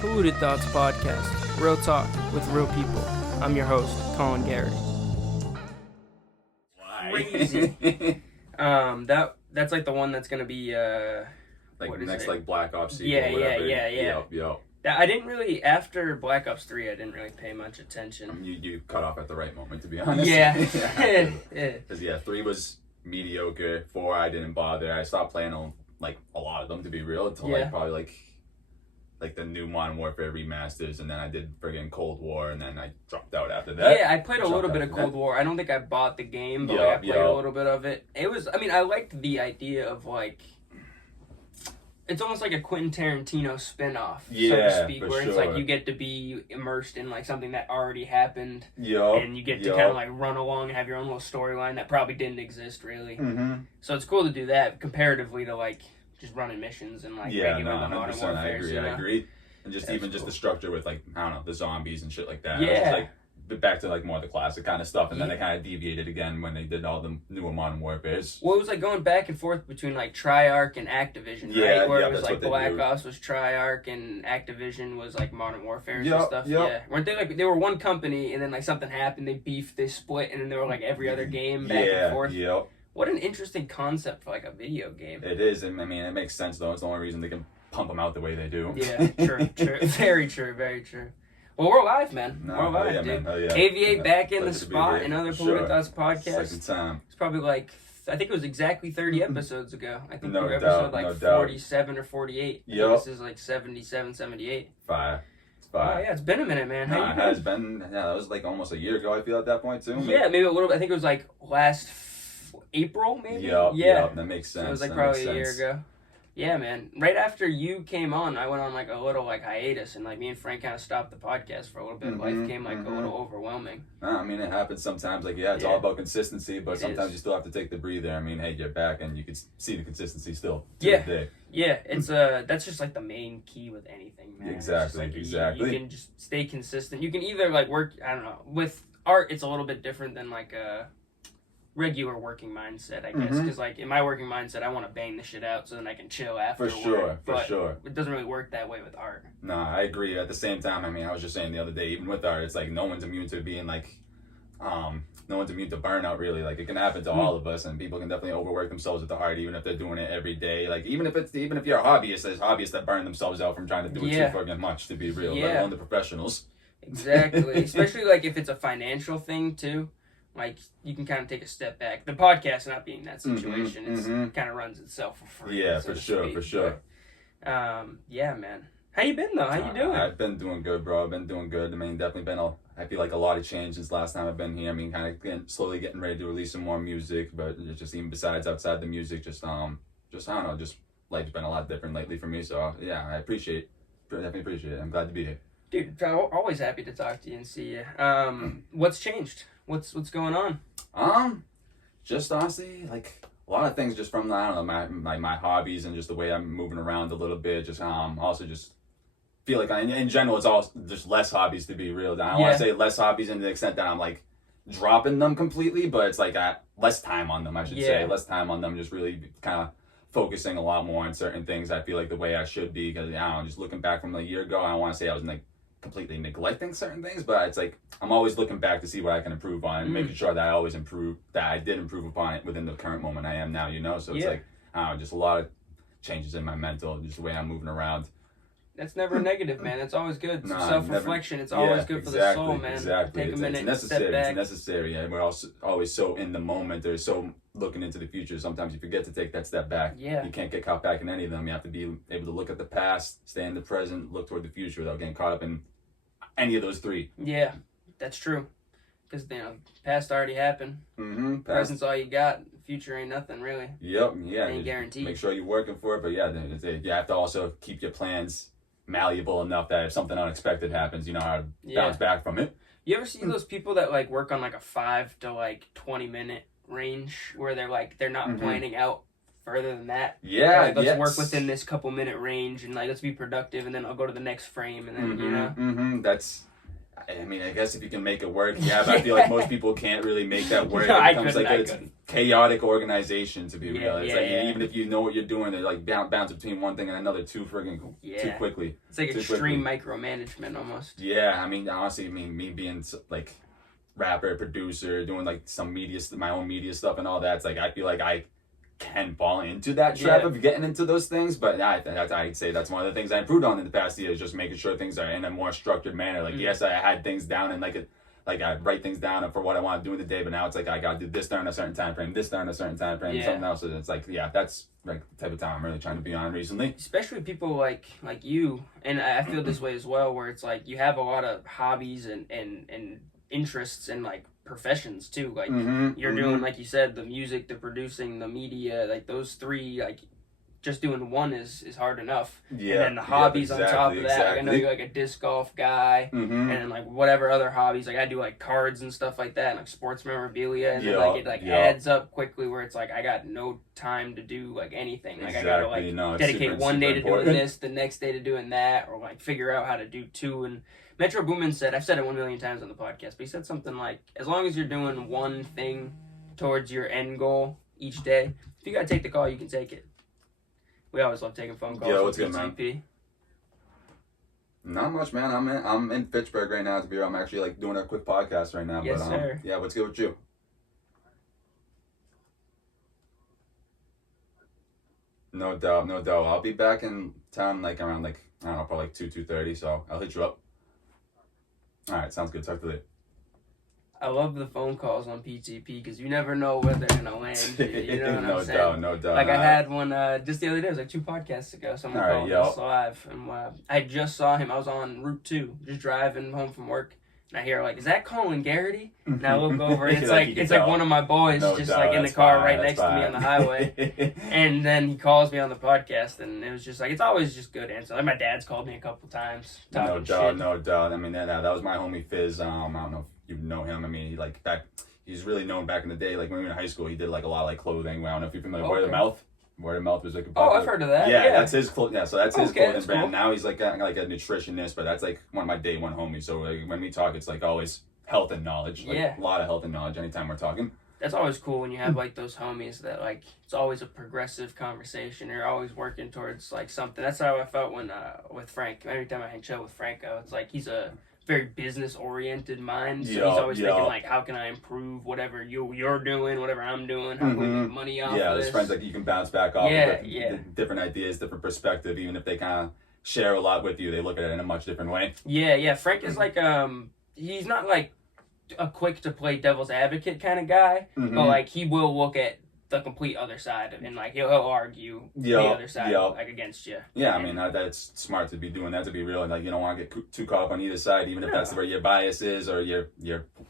Polluted Thoughts Podcast, real talk with real people. I'm your host, Colin Garrity. Crazy. That's like the one that's gonna be like next like Black Ops sequel. Yeah. Yep. I didn't really, after Black Ops 3, I didn't really pay much attention. You cut off at the right moment, to be honest. Yeah. Because 3 was mediocre. 4 I didn't bother. I stopped playing on like a lot of them, to be real, until like probably like the new Modern Warfare remasters, and then I did friggin' Cold War, and then I dropped out after that. Yeah, I played a little bit of Cold War. I don't think I bought the game, but I played a little bit of it. It was, I mean, I liked the idea of like, it's almost like a Quentin Tarantino spin-off, so to speak, where it's like you get to be immersed in like something that already happened, and you get to kind of like run along and have your own little storyline that probably didn't exist really. So it's cool to do that comparatively to like just running missions and like regular Modern Warfare. I agree. And just even just the structure with like, I don't know, the zombies and shit like that. Yeah. Just, like, back to like more of the classic kind of stuff, and then they kind of deviated again when they did all the newer Modern Warfares. Well, it was like going back and forth between like Treyarch and Activision, right? Where it was like Black Ops was Treyarch and Activision was like Modern Warfare and stuff. Yeah, weren't they like, they were one company and then like something happened, they beefed, they split, and then they were like every other game back and forth. What an interesting concept for like a video game. It is. I mean, it makes sense though. It's the only reason they can pump them out the way they do. Yeah, true. Very true. Well, we're live, man. We're live, dude. Man. Yeah. AV-8 back in the spot. Another Polluted Thoughts podcast. Second time. It's probably like, I think it was exactly 30 episodes ago. I think we were episode like 47 or 48. Yep. This is like 77, 78. Five. Oh, yeah, it's been a minute, man. How you been? It has been. Yeah, that was like almost a year ago, I feel, at that point, too. Yeah, maybe a little bit. I think it was like last April, maybe? Yeah, that makes sense. So it was like probably a year ago. Yeah, man. Right after you came on, I went on like a little like hiatus, and like me and Frank kind of stopped the podcast for a little bit. Life became like a little overwhelming. I mean, it happens sometimes. Like, it's all about consistency, but sometimes you still have to take the breather. I mean, hey, you're back, and you can see the consistency still. Yeah, it's that's just like the main key with anything, man. Exactly. You can just stay consistent. You can either like work. I don't know. With art, it's a little bit different than like a regular working mindset, I guess, because like in my working mindset, I want to bang the shit out so then I can chill after. For sure. It doesn't really work that way with art. No, I agree. At the same time, I mean, I was just saying the other day, even with art, it's like no one's immune to being like, no one's immune to burnout, really. Like, it can happen to all of us, and people can definitely overwork themselves with the art, even if they're doing it every day. Like, even if you're a hobbyist, there's hobbyists that burn themselves out from trying to do it too fucking much, to be real. Let alone the professionals. Exactly. Especially like if it's a financial thing too. Like, you can kind of take a step back. The podcast not being that situation, it kind of runs itself for free. Yeah, for sure. But, yeah, man. How you been, though? How you doing? I've been doing good, bro. I've been doing good. I mean, definitely I feel like a lot of change since last time I've been here. I mean, kind of slowly getting ready to release some more music, but just even outside the music, I don't know, just life's been a lot different lately for me. So, yeah, I definitely appreciate it. I'm glad to be here. Dude, I'm always happy to talk to you and see you. What's changed? What's going on? Just honestly, like a lot of things just from, I don't know, my hobbies and just the way I'm moving around a little bit. Just also just feel like in general it's all just less hobbies, to be real. I don't want to say less hobbies in the extent that I'm like dropping them completely, but it's like less time on them, I should say. Less time on them, just really kind of focusing a lot more on certain things. I feel like the way I should be, because I don't know, just looking back from a year ago, I don't want to say I was like completely neglecting certain things, but it's like I'm always looking back to see what I can improve on and making sure that I always improve, that I did improve upon it within the current moment I am now, so it's like, I don't know, just a lot of changes in my mental, just the way I'm moving around. That's never negative, man. That's always good. Self-reflection, it's always good for the soul, man. Exactly. Take a minute, it's necessary. step back. It's necessary, and we're also always so in the moment. There's so looking into the future. Sometimes you forget to take that step back. Yeah. You can't get caught back in any of them. You have to be able to look at the past, stay in the present, look toward the future without getting caught up in any of those three. Yeah, that's true. Because, past already happened. Present's all you got. Future ain't nothing, really. Yep, yeah. Ain't guaranteed. Make sure you're working for it, but you have to also keep your plans malleable enough that if something unexpected happens, you know how to bounce back from it. You ever see those people that, like, work on, like, a 5 to, like, 20-minute range where they're not planning out further than that? Yeah, like, let's work within this couple minute range and like let's be productive, and then I'll go to the next frame, and then I mean, I guess if you can make it work, yeah, but I feel like most people can't really make that work. No, It becomes like a chaotic organization, to be real. It's even if you know what you're doing, they're like bounce between one thing and another too quickly. It's like extreme micromanagement almost. Yeah, I mean, honestly, me being like rapper, producer, doing like some media, my own media stuff and all that, it's like I feel like I can fall into that trap of getting into those things, but I'd say that's one of the things I improved on in the past year, is just making sure things are in a more structured manner. Like yes, I had things down and like I write things down for what I want to do in the day, but now it's like I gotta do this during a certain time frame, something else. So it's like that's like the type of time I'm really trying to be on recently. Especially people like you, and I feel this way as well, where it's like you have a lot of hobbies and interests and like professions too, like you're doing, like you said, the music, the producing, the media, like those three, like just doing one is hard enough. And then the hobbies on top of that, like I know you're like a disc golf guy, and then like whatever other hobbies, like I do like cards and stuff like that, and like sports memorabilia, and then like it adds up quickly where it's like I got no time to do like anything. Like I gotta like dedicate one day to doing this, the next day to doing that, or like figure out how to do two. And Metro Boomin said, I've said it 1 million times on the podcast, but he said something like, as long as you're doing one thing towards your end goal each day, if you gotta take the call, you can take it. We always love taking phone calls. Yeah, what's good, man? Not much, man. I'm in Fitchburg right now. I'm actually like doing a quick podcast right now. Yes, sir. Yeah, what's good with you? No doubt. I'll be back in town like around like, I don't know, probably like 2:30. So I'll hit you up. All right, sounds good. Talk to you later. I love the phone calls on PTP because you never know where they're gonna land. You know what I'm saying? No doubt. Like I had one just the other day. It was like 2 podcasts ago. Someone called us live, and I just saw him. I was on Route 2, just driving home from work, and I hear like, "Is that Colin Garrity?" And I look over, and it's like one of my boys just like in the car right next to me on the highway. And then he calls me on the podcast, and it was just like, it's always just good answer. Like my dad's called me a couple times. No doubt. I mean, that was my homie Fizz. I don't know if you know him. I mean, he's really known back in the day. Like when we were in high school, he did like a lot of like clothing. I don't know if you're familiar. Word of Mouth. Word of Mouth was like I've heard of that. Yeah, that's his clothing. Yeah, so that's his clothing brand. Cool. Now he's like a nutritionist, but that's like one of my day one homies. So like, when we talk, it's like always health and knowledge. Like, a lot of health and knowledge anytime we're talking. That's always cool when you have like those homies that like it's always a progressive conversation. You're always working towards like something. That's how I felt when with Frank. Every time I hang chill with Franco, it's like he's a very business oriented mind. So he's always thinking like, how can I improve whatever you're doing, whatever I'm doing? How can we make money off of this? Yeah, there's friends like you can bounce back off with different ideas, different perspective. Even if they kind of share a lot with you, they look at it in a much different way. Yeah. Frank is like he's not like a quick to play devil's advocate kind of guy, but like he will look at the complete other side and like he'll argue the other side like against you. Yeah, I mean that's smart to be doing that, to be real, and like you don't want to get too caught up on either side, even if that's where your bias is or your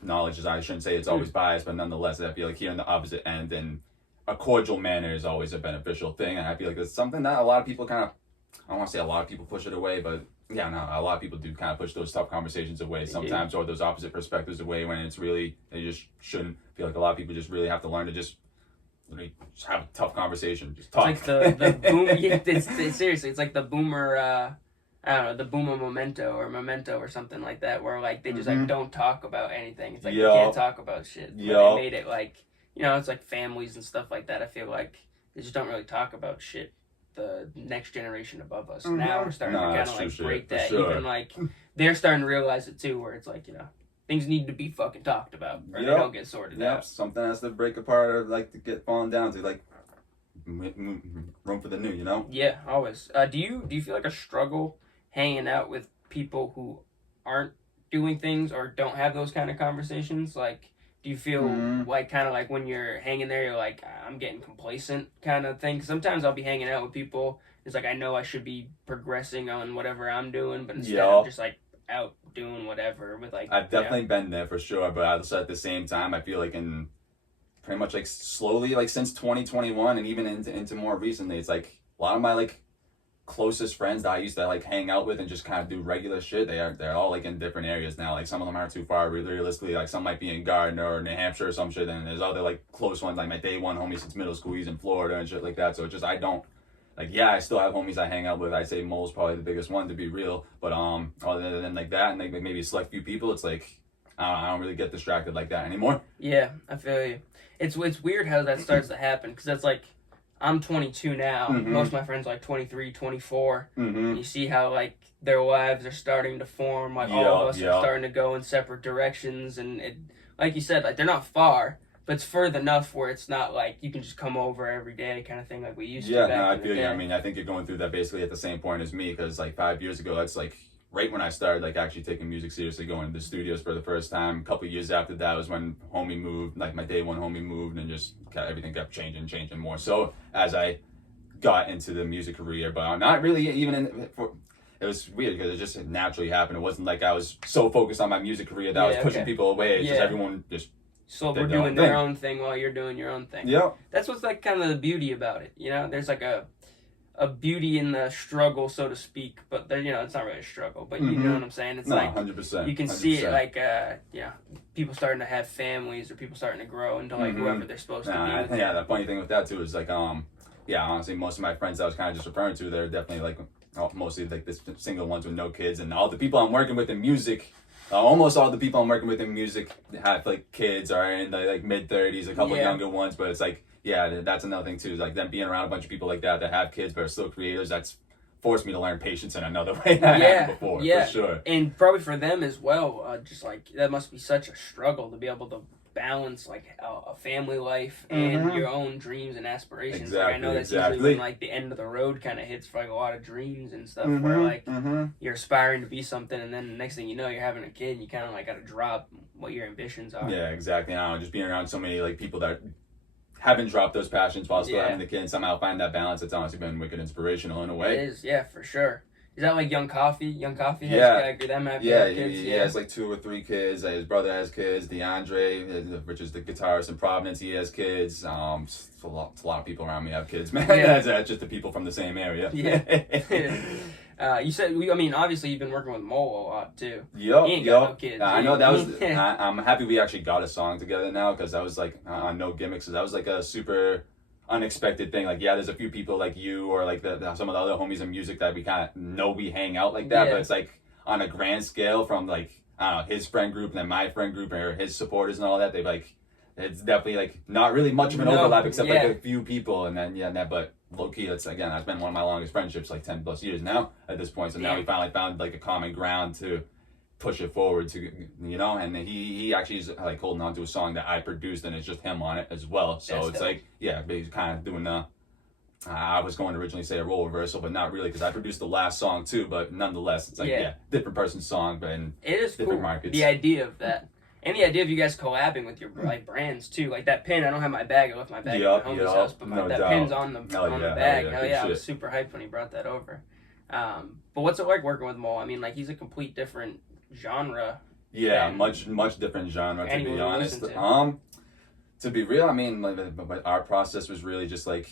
knowledge is. I shouldn't say it's always biased, but nonetheless, I feel like here on the opposite end, and a cordial manner is always a beneficial thing, and I feel like it's something that a lot of people kind of, I don't want to say a lot of people push it away, but yeah, no, a lot of people do kind of push those tough conversations away sometimes, or those opposite perspectives away, when it's really, they just shouldn't. I feel like a lot of people just really have to learn to just have a tough conversation. Just talk. It's like the boom. It's seriously, it's like the boomer. I don't know, the boomer memento or something like that, where like they just like don't talk about anything. It's like you can't talk about shit. They made it like, it's like families and stuff like that. I feel like they just don't really talk about shit. The next generation above us now we're starting to kind of like break that. Even like they're starting to realize it too, where it's like things need to be fucking talked about, or they don't get sorted out. Something has to break apart, or like to get fallen down to, like room for the new, Yeah, always. Do you feel like a struggle hanging out with people who aren't doing things or don't have those kind of conversations? Like, do you feel like kind of like when you're hanging there, you're like, I'm getting complacent kind of thing? 'Cause sometimes I'll be hanging out with people. It's like I know I should be progressing on whatever I'm doing, but instead I'm just like out doing whatever with like. I've definitely been there for sure, but also at the same time, I feel like in pretty much like slowly, like since 2021 and even into more recently, it's like a lot of my like closest friends that I used to like hang out with and just kind of do regular shit, they're all like in different areas now. Like some of them aren't too far realistically, like some might be in Gardner or New Hampshire or some shit, and there's other like close ones, like my day one homie since middle school, he's in Florida and shit like that. So it's just I don't like, yeah, I still have homies I hang out with. I'd say Mole's probably the biggest one, to be real. But other than like that, and like maybe a select few people, it's like I don't really get distracted like that anymore. Yeah, I feel you. It's weird how that starts to happen, because that's like, I'm 22 now. Most of my friends are like 23, 24. You see how like their lives are starting to form. Like all of us are starting to go in separate directions, and it, like you said, like they're not far, but it's further enough where it's not like you can just come over every day kind of thing like we used to. Yeah, no, I feel you. I mean, I think you're going through that basically at the same point as me, because like 5 years ago, that's like right when I started like actually taking music seriously, going to the studios for the first time. A couple of years after that was when homie moved, like my day one homie moved, and just everything kept changing more. So as I got into the music career, but not really even it was weird because it just naturally happened. It wasn't like I was so focused on my music career that I was pushing people away. It's just everyone just. So we're doing their own thing while you're doing your own thing. Yeah. That's what's like kind of the beauty about it. You know, there's like a beauty in the struggle, so to speak, but you know, it's not really a struggle, but you know what I'm saying? It's like 100%. You can 100%. See it like people starting to have families, or people starting to grow into like whoever they're supposed to be. Yeah, the funny thing with that too is like honestly, most of my friends I was kind of just referring to, they're definitely like mostly like the single ones with no kids, and all the people I'm working with in music. Almost all the people I'm working with in music have like kids, or in the like mid-30s, a couple younger ones, but it's like, yeah, that's another thing too, is like them being around a bunch of people like that have kids but are still creators. That's forced me to learn patience in another way than I had before, for sure. And probably for them as well, just like that must be such a struggle to be able to balance like a family life and your own dreams and aspirations. Exactly, like, I know that's usually when like the end of the road kind of hits for like a lot of dreams and stuff, where like you're aspiring to be something, and then the next thing you know, you're having a kid, and you kind of like got to drop what your ambitions are. Yeah, exactly. I don't know, just being around so many like people that haven't dropped those passions while still having the kid, and somehow find that balance. It's honestly been wicked inspirational in a way. It is, yeah, for sure. Is that like Young Coffee? Young Coffee has kids? He has like 2 or 3 kids. His brother has kids. DeAndre, which is the guitarist in Providence, he has kids. It's a lot of people around me have kids, man. That's just the people from the same area. Yeah. You said, obviously you've been working with Mole a lot too. Yep. No kids. I know that was. I'm happy we actually got a song together now, because that was like on No Gimmicks. That was like a super unexpected thing. Like, there's a few people like you, or like some of the other homies in music that we kind of know we hang out like that, but it's like on a grand scale from like his friend group and then my friend group, or his supporters and all that. They've like, it's definitely like not really much of an overlap except like a few people, and then but low key, that's been one of my longest friendships, like 10 plus years now at this point. So now we finally found like a common ground to push it forward to, and he actually is like holding on to a song that I produced, and it's just him on it as well. So that's it's dope. Like, he's kind of doing I was going to originally say a role reversal, but not really, because I produced the last song too, but nonetheless, it's like, different person's song, but in it is different cool. markets. The idea of that. And the idea of you guys collabing with your like brands too, like that pin. I don't have my bag. I left my bag at my homie's house, but that pin's on the bag. Hell yeah, I was super hyped when he brought that over. But what's it like working with Mo? I mean, like, he's a complete different genre. Yeah, much different genre, to be honest. To be real, I mean, like, our process was really just like,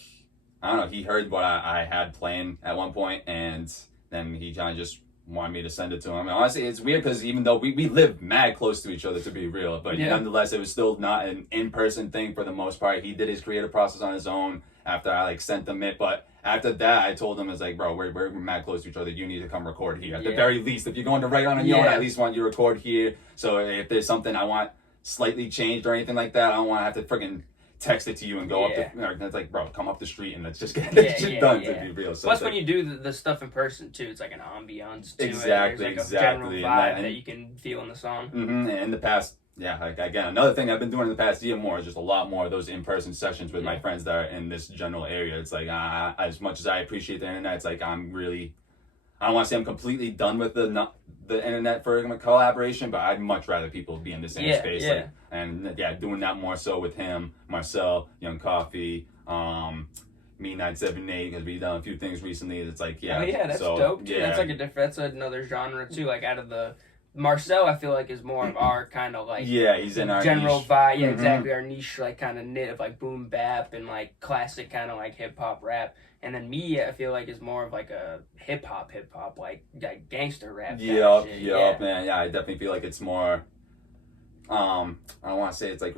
I don't know. He heard what I had playing at one point, and then he kind of just wanted me to send it to him. And honestly, it's weird because even though we live mad close to each other, to be real, but nonetheless, it was still not an in-person thing for the most part. He did his creative process on his own after I like sent him it, but after that, I told him, I was like, bro, we're mad close to each other. You need to come record here. At the very least, if you're going to write on your own, I at least want you to record here. So if there's something I want slightly changed or anything like that, I don't want to have to freaking text it to you and go up the, it's like, bro, come up the street and let's just get this shit done, to be real. So plus, when you do the stuff in person too, it's like an ambiance to exactly, it. There's like a general vibe that you can feel in the song. And in the past, like, again, another thing I've been doing in the past year more is just a lot more of those in-person sessions with my friends that are in this general area. It's like, as much as I appreciate the internet, it's like I don't want to say I'm completely done with the internet for collaboration, but I'd much rather people be in the same space. Like, and doing that more so with him, Marcel, Young Coffee, me 978, because we've done a few things recently. It's like, that's dope too. That's another genre too. Like, out of the Marcel, I feel like, is more of our kind of like he's in our general niche. vibe. Yeah, exactly, our niche, like kind of knit of like boom bap and like classic kind of like hip hop rap. And then me, I feel like, is more of like a hip hop like gangster rap. Man. I definitely feel like it's more. I don't want to say it's like,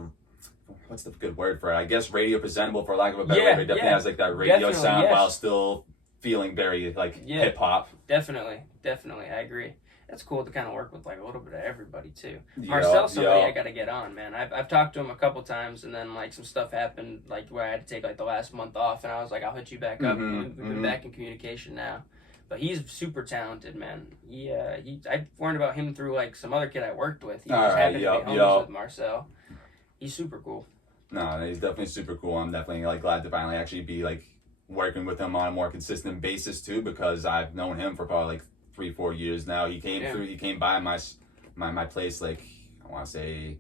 what's the good word for it? I guess radio presentable, for lack of a better word. It definitely has like that radio sound while still feeling very like hip hop. Definitely, I agree. That's cool to kind of work with like a little bit of everybody too. Marcel's somebody I gotta get on, man. I've talked to him a couple times, and then like some stuff happened like where I had to take like the last month off, and I was like, I'll hit you back up. We've been back in communication now. But he's super talented, man. I learned about him through like some other kid I worked with. He just happened to be homies with Marcel. He's super cool. No, he's definitely super cool. I'm definitely like glad to finally actually be like working with him on a more consistent basis too, because I've known him for probably like 3-4 years now. He came through. He came by my place like I want to say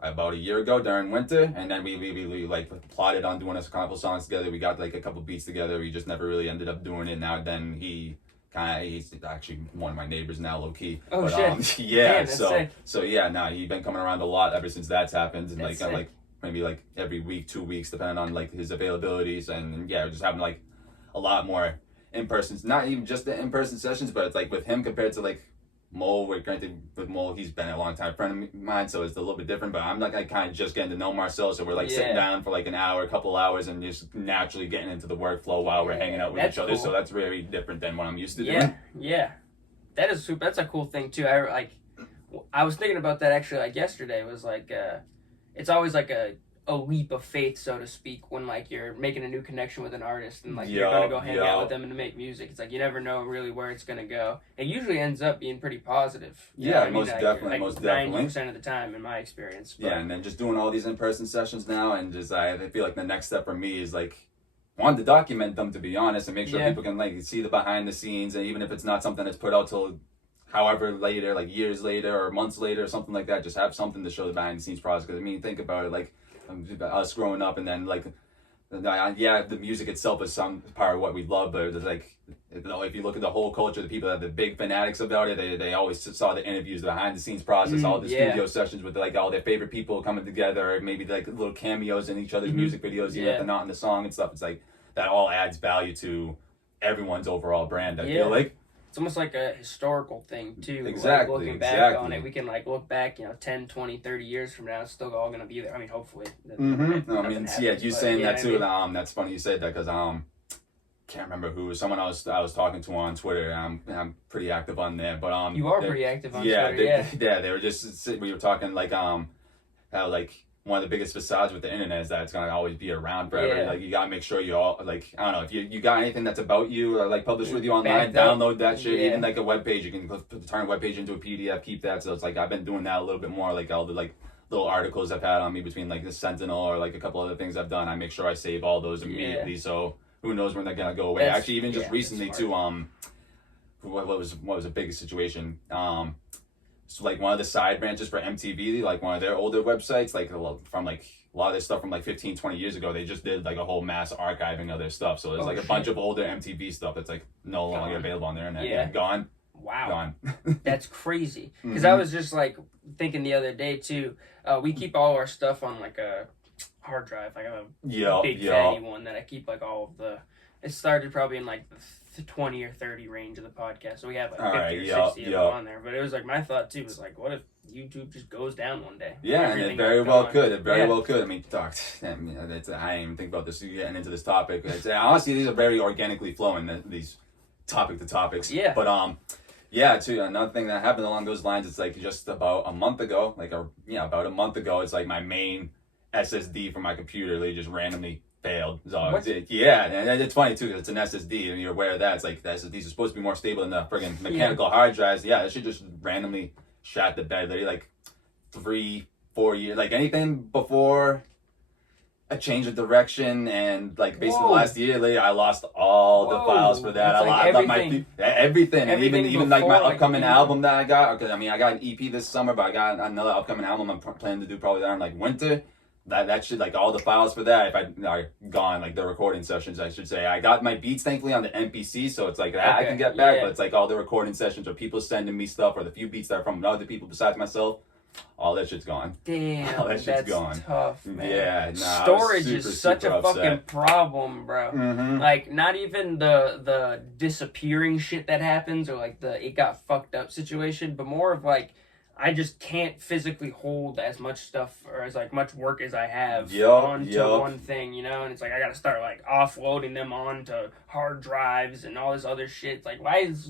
about a year ago during winter, and then we like plotted on doing a couple songs together. We got like a couple beats together. We just never really ended up doing it. Now then he's actually one of my neighbors now, low key. Oh, but, shit! Yeah, man, so yeah, now he's been coming around a lot ever since that's happened, and like maybe like every week, 2 weeks, depending on like his availabilities, and yeah, we're just having like a lot more in-person, not even just the in-person sessions, but it's like with him compared to like Mo. Granted, with Mo, he's been a long time friend of mine, so it's a little bit different, but I'm like kind of just getting to know Marcel, so we're like sitting down for like an hour, a couple hours, and just naturally getting into the workflow while we're hanging out with each other, so that's very different than what I'm used to doing. Yeah, that is super. That's a cool thing too. I was thinking about that actually like yesterday. It was like it's always like a leap of faith, so to speak, when like you're making a new connection with an artist and like you're gonna go hang out with them and to make music. It's like you never know really where it's gonna go. It usually ends up being pretty positive. Most definitely. 90% of the time in my experience. But. Yeah, and then just doing all these in-person sessions now, and just I feel like the next step for me is like want to document them, to be honest, and make sure people can like see the behind the scenes, and even if it's not something that's put out till however later, like years later or months later or something like that, just have something to show the behind the scenes process. Because I mean, think about it, like us growing up, and then like the music itself is some part of what we love, but it's like, if you look at the whole culture, the people that are the big fanatics about it, they always saw the interviews, the behind the scenes process, all the studio sessions with like all their favorite people coming together, or maybe like little cameos in each other's music videos, even if they're not in the song and stuff. It's like that all adds value to everyone's overall brand, I feel like. It's almost like a historical thing too. Exactly. Like looking back on it, we can like look back, 10, 20, 30 years from now, it's still all gonna be there. I mean, hopefully. You saying that too. That's funny you said that, because can't remember who, someone I was talking to on Twitter. I'm pretty active on there, but you are pretty active on Twitter. They were just, we were talking like how like one of the biggest facades with the internet is that it's gonna always be around forever. Like you gotta make sure you all like, I don't know, if you got anything that's about you or like published with you online, download that shit. Even like a web page, you can turn a web page into a PDF, keep that. So it's like I've been doing that a little bit more. Like all the like little articles I've had on me between like the Sentinel or like a couple other things I've done, I make sure I save all those immediately. So who knows when they're gonna go away. Actually, even just recently too, what was a big situation. So like one of the side branches for MTV, like one of their older websites, like from like a lot of their stuff from like 15, 20 years ago, they just did like a whole mass archiving of their stuff. So there's a bunch of older MTV stuff that's like no longer available on the internet. Gone. Wow. Gone. That's crazy. Because I was just like thinking the other day too, we keep all our stuff on like a hard drive, like a big fatty one that I keep like all of the, it started probably in like the 20 or 30 range of the podcast, so we have like 50 or 60 of them on there. But it was like, my thought too was like, what if YouTube just goes down one day? And it very well could. It very well could. I mean, I didn't even think about this getting into this topic. Honestly, these are very organically flowing, these topics. But too, another thing that happened along those lines, it's like just about a month ago, it's like my main SSD for my computer, they just randomly failed. So and it's funny too, because it's an SSD, and you're aware of that. It's like the SSDs are supposed to be more stable than the friggin' mechanical hard drives. It should just randomly shot the bed. Literally like 3-4 years, like anything before a change of direction, and like basically the last year later, I lost all the files for that. I left my everything, and even like my upcoming album that I got. Because I mean, I got an EP this summer, but I got another upcoming album I'm planning to do probably during like winter. That shit, like all the files for that, are gone, like the recording sessions, I should say. I got my beats thankfully on the MPC, so it's like that I can get back, but it's like all the recording sessions or people sending me stuff, or the few beats that are from other people besides myself, all that shit's gone. Damn, all that shit's gone. Tough, man. Yeah, storage is such a fucking problem, bro. Like, not even the disappearing shit that happens, or like the it got fucked up situation, but more of like I just can't physically hold as much stuff or as like much work as I have onto one thing, you know. And it's like I gotta start like offloading them onto hard drives and all this other shit. It's like why is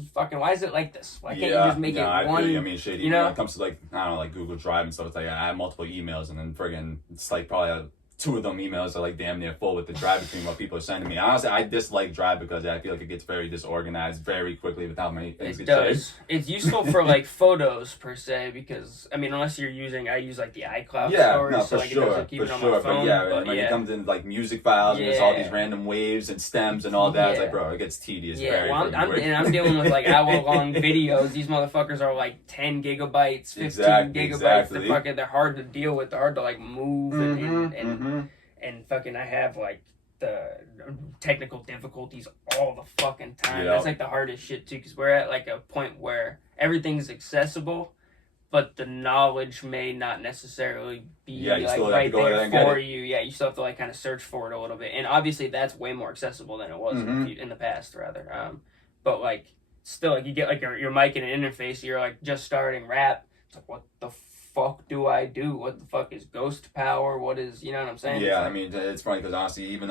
it like this? Why can't you just make it one? I mean, shit. Even when it comes to like I don't know, like Google Drive and stuff, it's like I have multiple emails, and then friggin' it's like probably 2 of them emails are like damn near full with the drive between what people are sending me. Honestly, I dislike drive because I feel like it gets very disorganized very quickly with how many things get saved. It's useful for like photos per se because I mean unless you're using I use like the iCloud storage, so like it doesn't keep it on my phone. But when it comes in like music files and there's all these random waves and stems and all that, it's like bro, it gets tedious. Yeah, I'm dealing with like hour-long videos. These motherfuckers are like 10 gigabytes, 15 gigabytes. They're hard to deal with. They're hard to like move and fucking I have like the technical difficulties all the fucking time. That's like the hardest shit too, because we're at like a point where everything's accessible, but the knowledge may not necessarily be like right there for you. Yeah, you still have to like kind of search for it a little bit, and obviously that's way more accessible than it was in the past, rather. But like still, like you get like your mic and an interface. You're like just starting rap. It's like what the fuck do I do? What the fuck is ghost power? What is, you know what I'm saying? Yeah, I mean, it's funny because honestly, even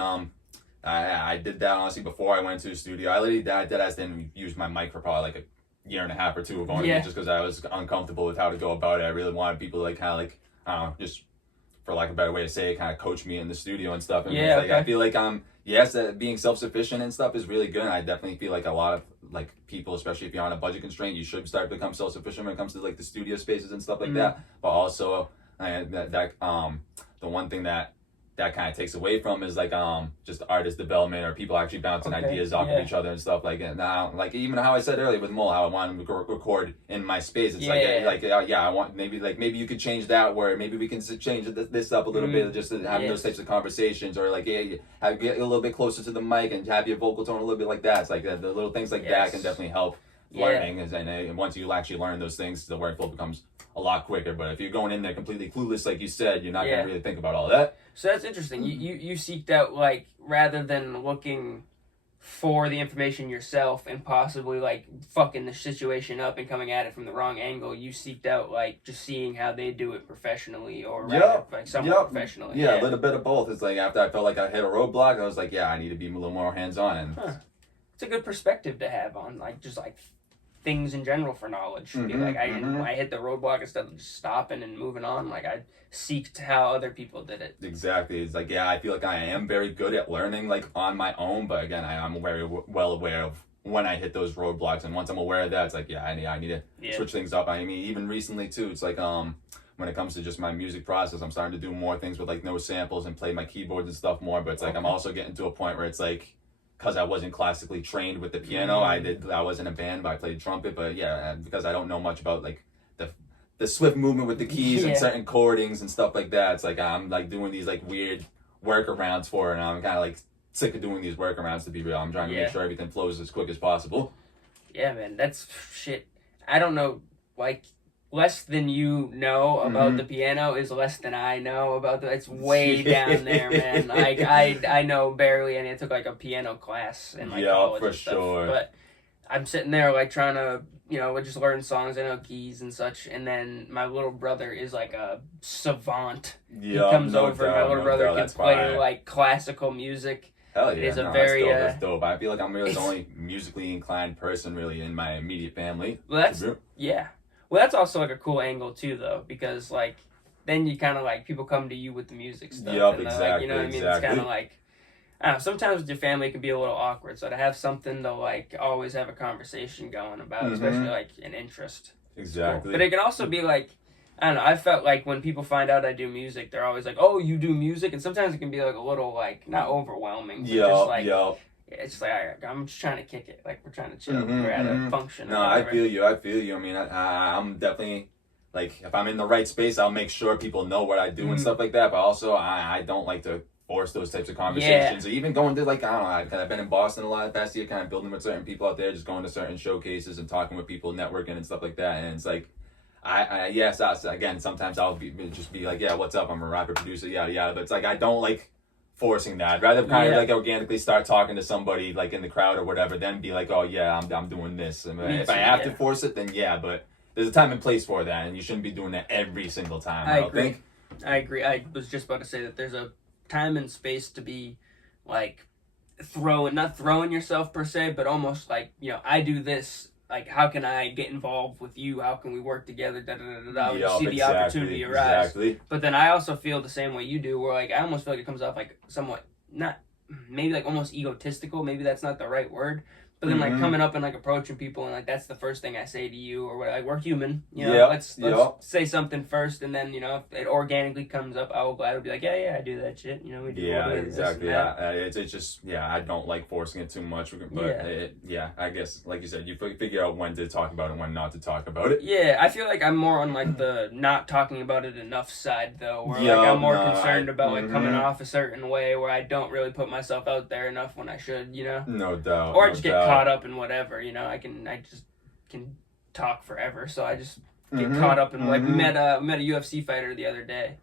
I did that honestly before I went to the studio. I literally didn't use my mic for probably like a year and a half or 2 of only just because I was uncomfortable with how to go about it. I really wanted people to like kind of like I don't know, just for lack of a better way to say it, kind of coach me in the studio and stuff. And I feel like yes, being self-sufficient and stuff is really good. And I definitely feel like a lot of like people, especially if you're on a budget constraint, you should start to become self-sufficient when it comes to like the studio spaces and stuff like that. But also the one thing that kind of takes away from is like just artist development or people actually bouncing ideas off of each other and stuff like that. Now, like even how I said earlier with Mole, how I want to record in my space. It's I want maybe you could change that where maybe we can change this up a little bit, just having those types of get a little bit closer to the mic and have your vocal tone a little bit like that. It's like the little things like that can definitely help learning. And once you actually learn those things, the workflow becomes a lot quicker. But if you're going in there completely clueless, like you said, you're not going to really think about all that. So that's interesting. You seeked out, like, rather than looking for the information yourself and possibly, like, fucking the situation up and coming at it from the wrong angle, you seeked out, like, just seeing how they do it professionally or somewhat professionally. Yeah, a little bit of both. It's like after I felt like I hit a roadblock, I was like, I need to be a little more hands-on. And it's a good perspective to have on, like, just, like, things in general for knowledge. Like I hit the roadblock instead of just stopping and moving on. Like I seeked how other people did it. Exactly. It's like I feel like I am very good at learning like on my own, but again I'm very well aware of when I hit those roadblocks, and once I'm aware of that, it's like I need to switch things up. I mean even recently too, it's like when it comes to just my music process, I'm starting to do more things with like no samples and play my keyboards and stuff more, but it's like I'm also getting to a point where it's like, because I wasn't classically trained with the piano, I was in a band, but I played trumpet. But because I don't know much about like the swift movement with the keys and certain chordings and stuff like that, it's like I'm like doing these like weird workarounds for it, and I'm kind of like sick of doing these workarounds, to be real. I'm trying to make sure everything flows as quick as possible. Yeah, man, that's shit. I don't know, like less than you know about the piano is less than I know about it's way down there, man. Like I know barely any. I took like a piano class in like college for and stuff. Sure. But I'm sitting there like trying to, just learn songs. I know keys and such. And then my little brother is like a savant. He comes over. My little brother can play like classical music. Hell yeah, that's dope. I feel like I'm really the only musically inclined person really in my immediate family. Well, Well, that's also like a cool angle too, though, because like then you kind of like people come to you with the music stuff. Exactly. Like, you know what I mean? It's kind of like I don't know. Sometimes with your family it can be a little awkward, so to have something to like always have a conversation going about, especially like an interest. Exactly. Cool. But it can also be like I don't know. I felt like when people find out I do music, they're always like, "Oh, you do music," and sometimes it can be like a little like not overwhelming, but just like. It's like, all right, I'm just trying to kick it. Like, we're trying to chill. We're at a function. No, I feel you. I mean, I'm definitely, like, if I'm in the right space, I'll make sure people know what I do and stuff like that. But also, I don't like to force those types of conversations. Or even going to, like, I don't know, I've been in Boston a lot the past year, kind of building with certain people out there, just going to certain showcases and talking with people, networking and stuff like that. And it's like, again, sometimes I'll just be like, what's up? I'm a rapper, producer, yada, yada. But it's like, I don't like forcing that. I'd rather kind of like organically start talking to somebody like in the crowd or whatever, then be like, oh yeah, I'm doing this. And if I have to force it, then but there's a time and place for that, and you shouldn't be doing that every single time. I agree. I was just about to say that there's a time and space to be like not throwing yourself per se, but almost like, you know, I do this. Like, how can I get involved with you? How can we work together? Da da da da. Da. See the opportunity arise. Exactly. But then I also feel the same way you do, where like I almost feel like it comes off like somewhat not maybe like almost egotistical. Maybe that's not the right word. But then like coming up and like approaching people and like that's the first thing I say to you or what like we're human, you know. Let's say something first and then, you know, if it organically comes up, I will gladly be like, yeah, I do that shit, you know. We do exactly. It's just I don't like forcing it too much, but I guess like you said, you figure out when to talk about it and when not to talk about it. Yeah, I feel like I'm more on like the not talking about it enough side though, where like I'm more concerned about like coming off a certain way where I don't really put myself out there enough when I should, you know. No doubt. Or just get caught up in whatever, you know. I just can talk forever, so I just get caught up in like we met a UFC fighter the other day,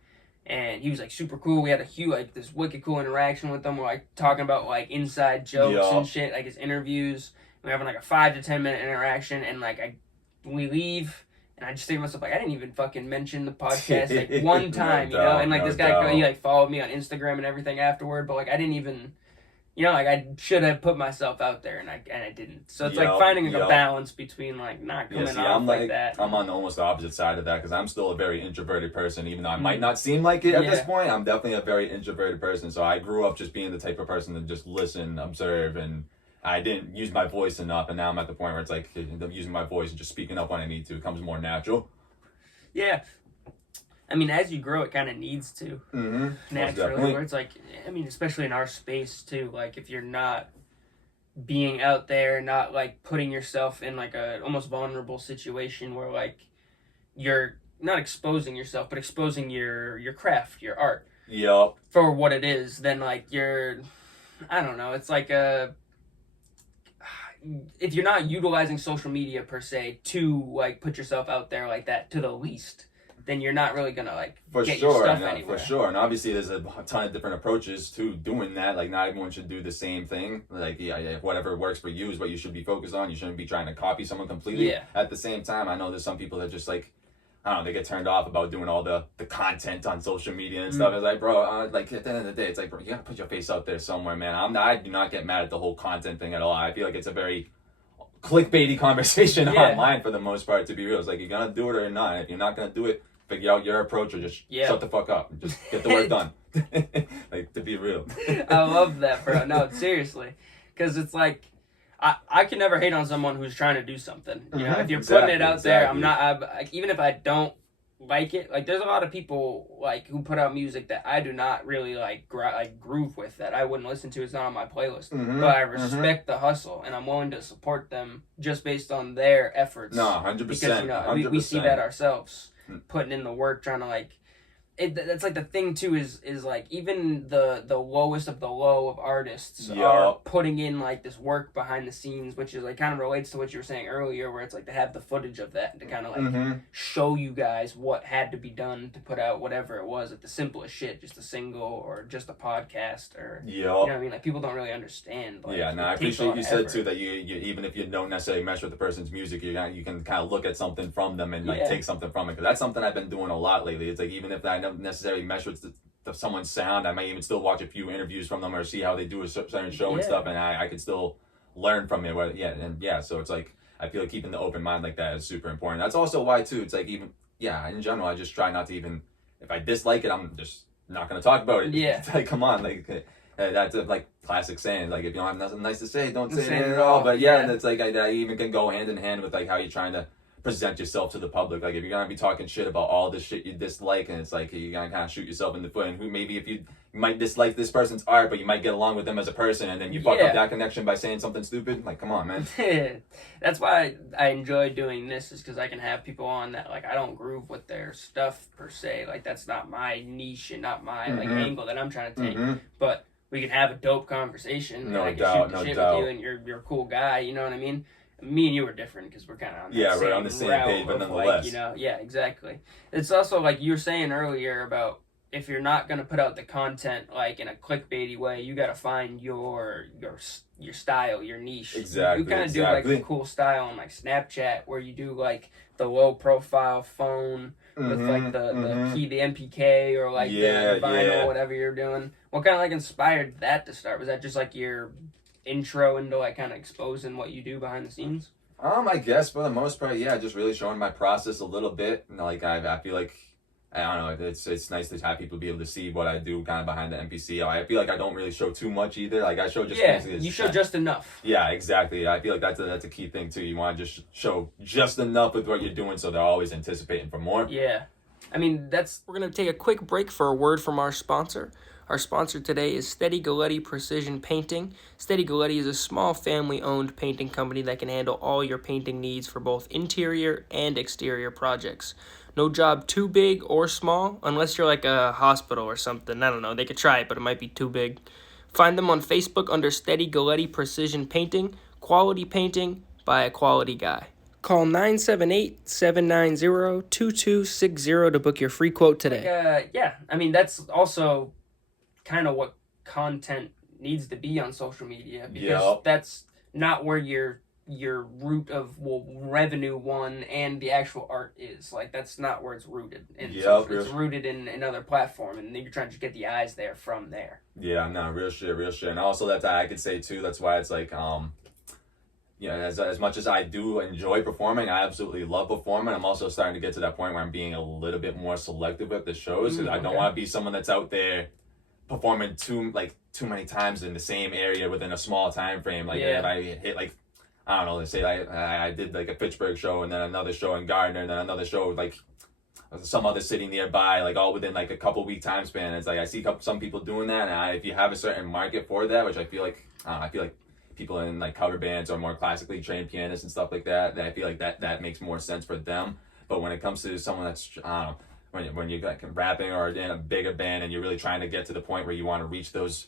and he was like super cool. We had this wicked cool interaction with him. We're like talking about like inside jokes and shit, like his interviews. We're having like a 5 to 10 minute interaction, and like we leave. And I just think to myself, like, I didn't even fucking mention the podcast, like, one time, you know? And, like, this guy, he, like, followed me on Instagram and everything afterward, but, like, I didn't even, you know, like, I should have put myself out there, and I didn't. So it's, like, finding, like, a balance between, like, not coming off like that. I'm on the almost opposite side of that, because I'm still a very introverted person, even though I might not seem like it at this point. I'm definitely a very introverted person, so I grew up just being the type of person to just listen, observe, and I didn't use my voice enough, and now I'm at the point where it's like I'm using my voice and just speaking up when I need to. It comes more natural. Yeah. I mean, as you grow, it kind of needs to. Naturally. Where it's like, I mean, especially in our space, too. Like, if you're not being out there, not, like, putting yourself in, like, a almost vulnerable situation where, like, you're not exposing yourself, but exposing your craft, your art. Yep. For what it is, then, like, I don't know, it's like if you're not utilizing social media per se to like put yourself out there like that to the least, then you're not really gonna like get your stuff anywhere. For sure, and obviously there's a ton of different approaches to doing that. Like not everyone should do the same thing. Like whatever works for you is what you should be focused on. You shouldn't be trying to copy someone completely. Yeah. At the same time, I know there's some people that just like, I don't know, they get turned off about doing all the content on social media and stuff. It's like, bro, like at the end of the day, it's like, bro, you gotta put your face out there somewhere, man. I do not get mad at the whole content thing at all. I feel like it's a very clickbaity conversation online for the most part, to be real. It's like, you're gonna do it or you're not. If you're not gonna do it, figure out your approach or just shut the fuck up. Just get the work done. Like, to be real. I love that, bro. No, seriously. Because it's like, I can never hate on someone who's trying to do something. You know, if you're putting it out there, I'm not. Even if I don't like it, like there's a lot of people like who put out music that I do not really like groove with, that I wouldn't listen to. It's not on my playlist, but I respect the hustle and I'm willing to support them just based on their efforts. No, 100%. Because you know we see that ourselves, putting in the work, trying to like. That's like the thing too is like even the lowest of the low of artists are putting in like this work behind the scenes, which is like kind of relates to what you were saying earlier, where it's like to have the footage of that to kind of like show you guys what had to be done to put out whatever it was, at the simplest shit, just a single or just a podcast or you know what I mean, like people don't really understand. Like, I appreciate you said too that you even if you don't necessarily mesh with the person's music, you can kind of look at something from them and like take something from it, because that's something I've been doing a lot lately. It's like even if I don't necessarily mesh with someone's sound, I might even still watch a few interviews from them or see how they do a certain show and stuff, and I can still learn from it. So it's like I feel like keeping the open mind like that is super important. That's also why too, it's like even in general, I just try not to even, if I dislike it, I'm just not gonna talk about it. It's like, come on, like that's a like classic saying, like if you don't have nothing nice to say, don't say it at all. But that's like I even can go hand in hand with like how you're trying to present yourself to the public. Like if you're gonna be talking shit about all this shit you dislike, and it's like you're gonna kind of shoot yourself in the foot. And who maybe if you might dislike this person's art, but you might get along with them as a person, and then you fuck up that connection by saying something stupid. Like, come on, man. That's why I enjoy doing this, is because I can have people on that like I don't groove with their stuff per se. Like that's not my niche and not my like angle that I'm trying to take. But we can have a dope conversation. I can shoot the shit with you, and you're a cool guy. You know what I mean? Me and you are different because we're kind of on the we're on the same page, but nonetheless, like, exactly. It's also like you were saying earlier about if you're not gonna put out the content like in a clickbaity way, you gotta find your style, your niche. Exactly. You kind of do like a cool style on like Snapchat where you do like the low profile phone with like the key, the MPK, or like the vinyl, whatever you're doing. What kind of like inspired that to start? Was that just like your intro into like kind of exposing what you do behind the scenes? I guess for the most part, yeah, just really showing my process a little bit. And like I feel like, I don't know, it's nice to have people be able to see what I do kind of behind the NPC. I feel like I don't really show too much either. Like I show just you show just enough. Yeah, exactly. I feel like that's a key thing too. You want to just show just enough with what you're doing, so they're always anticipating for more. Yeah, I mean we're gonna take a quick break for a word from our sponsor. Our sponsor today is Steady Galletti Precision Painting. Steady Galletti is a small family-owned painting company that can handle all your painting needs for both interior and exterior projects. No job too big or small, unless you're like a hospital or something. I don't know. They could try it, but it might be too big. Find them on Facebook under Steady Galletti Precision Painting. Quality painting by a quality guy. Call 978-790-2260 to book your free quote today. Yeah, I mean, that's also kind of what content needs to be on social media, because that's not where your root of revenue one and the actual art is. Like, that's not where it's rooted. And so it's rooted in another platform, and then you're trying to get the eyes there from there. Yeah, no, real shit. And also that I could say too, that's why it's like as much as I do enjoy performing, I absolutely love performing. I'm also starting to get to that point where I'm being a little bit more selective with the shows, because I don't want to be someone that's out there performing too many times in the same area within a small time frame. Like if I hit like, I don't know, let's say I did like a Fitchburg show, and then another show in Gardner, and then another show like some other city nearby, like all within like a couple week time span. It's like I see some people doing that, and if you have a certain market for that, which I feel like people in like cover bands or more classically trained pianists and stuff like that, I feel like that makes more sense for them. But when it comes to someone that's, I don't know, when you're like rapping or in a bigger band and you're really trying to get to the point where you want to reach those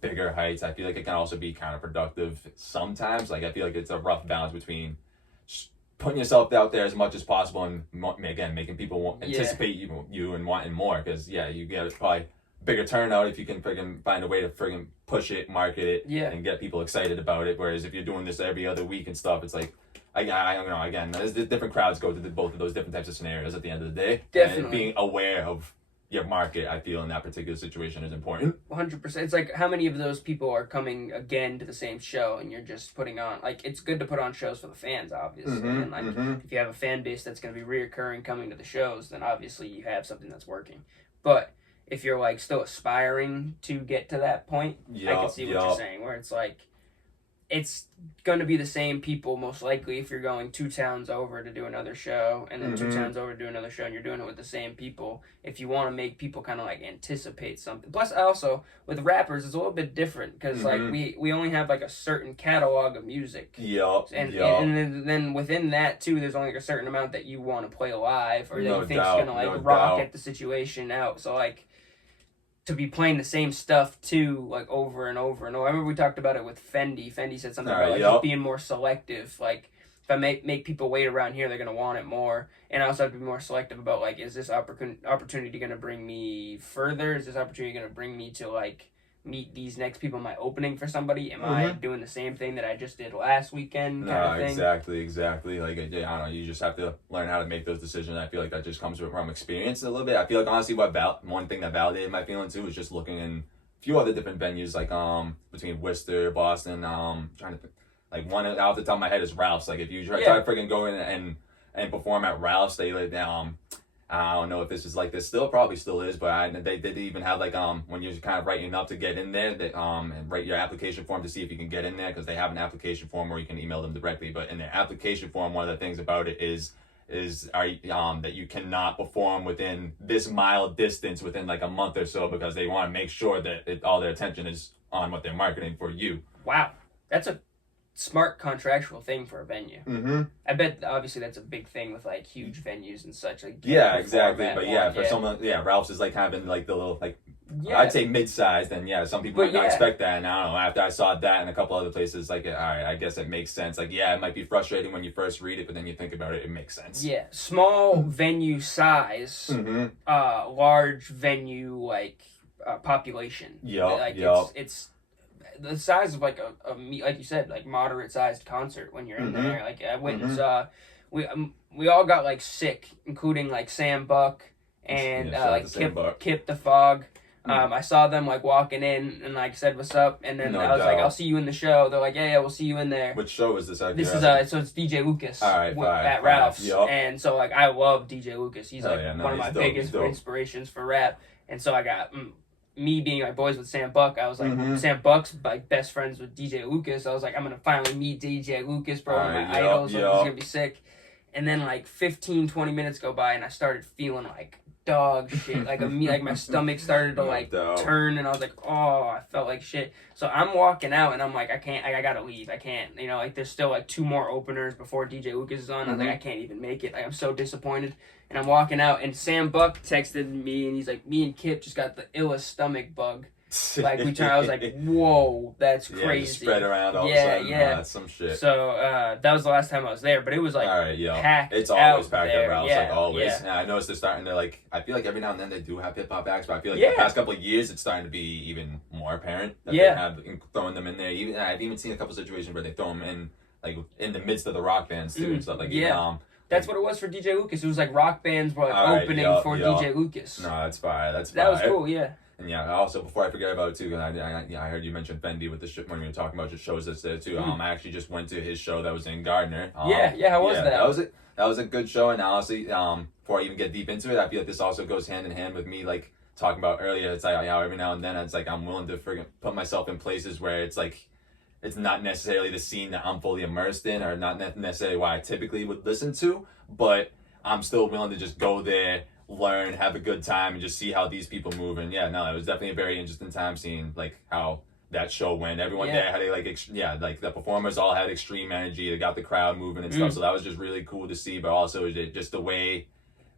bigger heights, I feel like it can also be counterproductive sometimes. Like I feel like it's a rough balance between putting yourself out there as much as possible and again making people anticipate you and wanting more, because you get probably bigger turnout if you can friggin' find a way to friggin' push it, market it, and get people excited about it. Whereas if you're doing this every other week and stuff, it's like, I don't know, again, there's different crowds go to both of those different types of scenarios at the end of the day. Definitely. And being aware of your market, I feel, in that particular situation is important. 100%. It's like, how many of those people are coming again to the same show, and you're just putting on, like, it's good to put on shows for the fans, obviously. And like, if you have a fan base that's going to be reoccurring coming to the shows, then obviously you have something that's working. But if you're like still aspiring to get to that point, I can see what you're saying, where it's like, it's going to be the same people most likely if you're going 2 towns over to do another show, and then 2 towns over to do another show, and you're doing it with the same people. If you want to make people kind of like anticipate something. Plus also with rappers it's a little bit different, because like we only have like a certain catalog of music. And then within that too, there's only like a certain amount that you want to play live, or that you think is going to like rocket the situation out. So like, to be playing the same stuff too, like over and over and over. I remember we talked about it with Fendi. Fendi said something about like just being more selective. Like, if I make people wait around here, they're gonna want it more. And I also have to be more selective about like, is this opportunity gonna bring me further? Is this opportunity gonna bring me to like meet these next people? Am I opening for somebody? Am I doing the same thing that I just did last weekend? Kind of thing? Exactly. Like, I don't know, you just have to learn how to make those decisions. I feel like that just comes from experience a little bit. I feel like honestly one thing that validated my feeling too was just looking in a few other different venues, like between Worcester, Boston, trying to think, like one off the top of my head is Ralph's. Like if you try to freaking go in and perform at Ralph's, they like I don't know if this is like this probably still is, but they did even have like when you're kind of writing up to get in there, that and write your application form to see if you can get in there, because they have an application form where you can email them directly. But in their application form, one of the things about it is that you cannot perform within this mile distance within like a month or so, because they want to make sure that all their attention is on what they're marketing for you. Wow, that's a smart contractual thing for a venue. I bet obviously that's a big thing with like huge venues and such. Like, exactly. But for someone, Ralph's is like having like the little like, I'd say mid-sized, and some people might not expect that. And I don't know, after I saw that and a couple other places, like, all right, I guess it makes sense. Like, it might be frustrating when you first read it, but then you think about it, it makes sense. Yeah, small venue size, large venue like population. It's the size of like a like you said, like moderate sized concert when you're in there. Like I went and saw we all got like sick, including like Sam Buck and like Kip the Fog. I saw them like walking in and like said what's up, and then I was like, I'll see you in the show. They're like, yeah, we'll see you in there. Which show is this? This is so it's DJ Lucas at Ralph's, and so like I love DJ Lucas. He's like one of my biggest inspirations for rap, and so I got me being like boys with Sam Buck. I was like Sam Buck's like best friends with DJ Lucas. I was like, I'm gonna finally meet DJ Lucas, bro, one of my idols. Like, he's gonna be sick. And then like 15, 20 minutes go by, and I started feeling like dog shit. Like my stomach started to like turn, and I was like, oh, I felt like shit. So I'm walking out, and I'm like, I gotta leave. I can't, like there's still like 2 more openers before DJ Lucas is on. I was like, I can't even make it. Like, I'm so disappointed. And I'm walking out, and Sam Buck texted me, and he's like, me and Kip just got the illest stomach bug. Like we turned, I was like, whoa, that's crazy. Just spread around all of a sudden. That's some shit. So that was the last time I was there, but it was like packed. It's always packed there. at Ralph's, like always. And I noticed they're starting to like. I feel like every now and then they do have hip hop acts, but I feel like the past couple of years it's starting to be even more apparent that they have throwing them in there. Even I've even seen a couple situations where they throw them in like in the midst of the rock bands too and stuff like That's what it was for DJ Lucas. It was like rock bands were like opening for DJ Lucas. No, that's fire. That was cool. Yeah. And also before I forget about it too, because I heard you mention Fendi with the when we were talking about your shows that's there too. I actually just went to his show that was in Gardner. How was that? That was a good show, and honestly, before I even get deep into it, I feel like this also goes hand in hand with me like talking about earlier. It's like every now and then it's like I'm willing to put myself in places where it's like it's not necessarily the scene that I'm fully immersed in, or not necessarily what I typically would listen to, but I'm still willing to just go there, learn, have a good time, and just see how these people move. And it was definitely a very interesting time seeing like how that show went. Everyone there had like the performers all had extreme energy. They got the crowd moving and stuff. So that was just really cool to see. But also just the way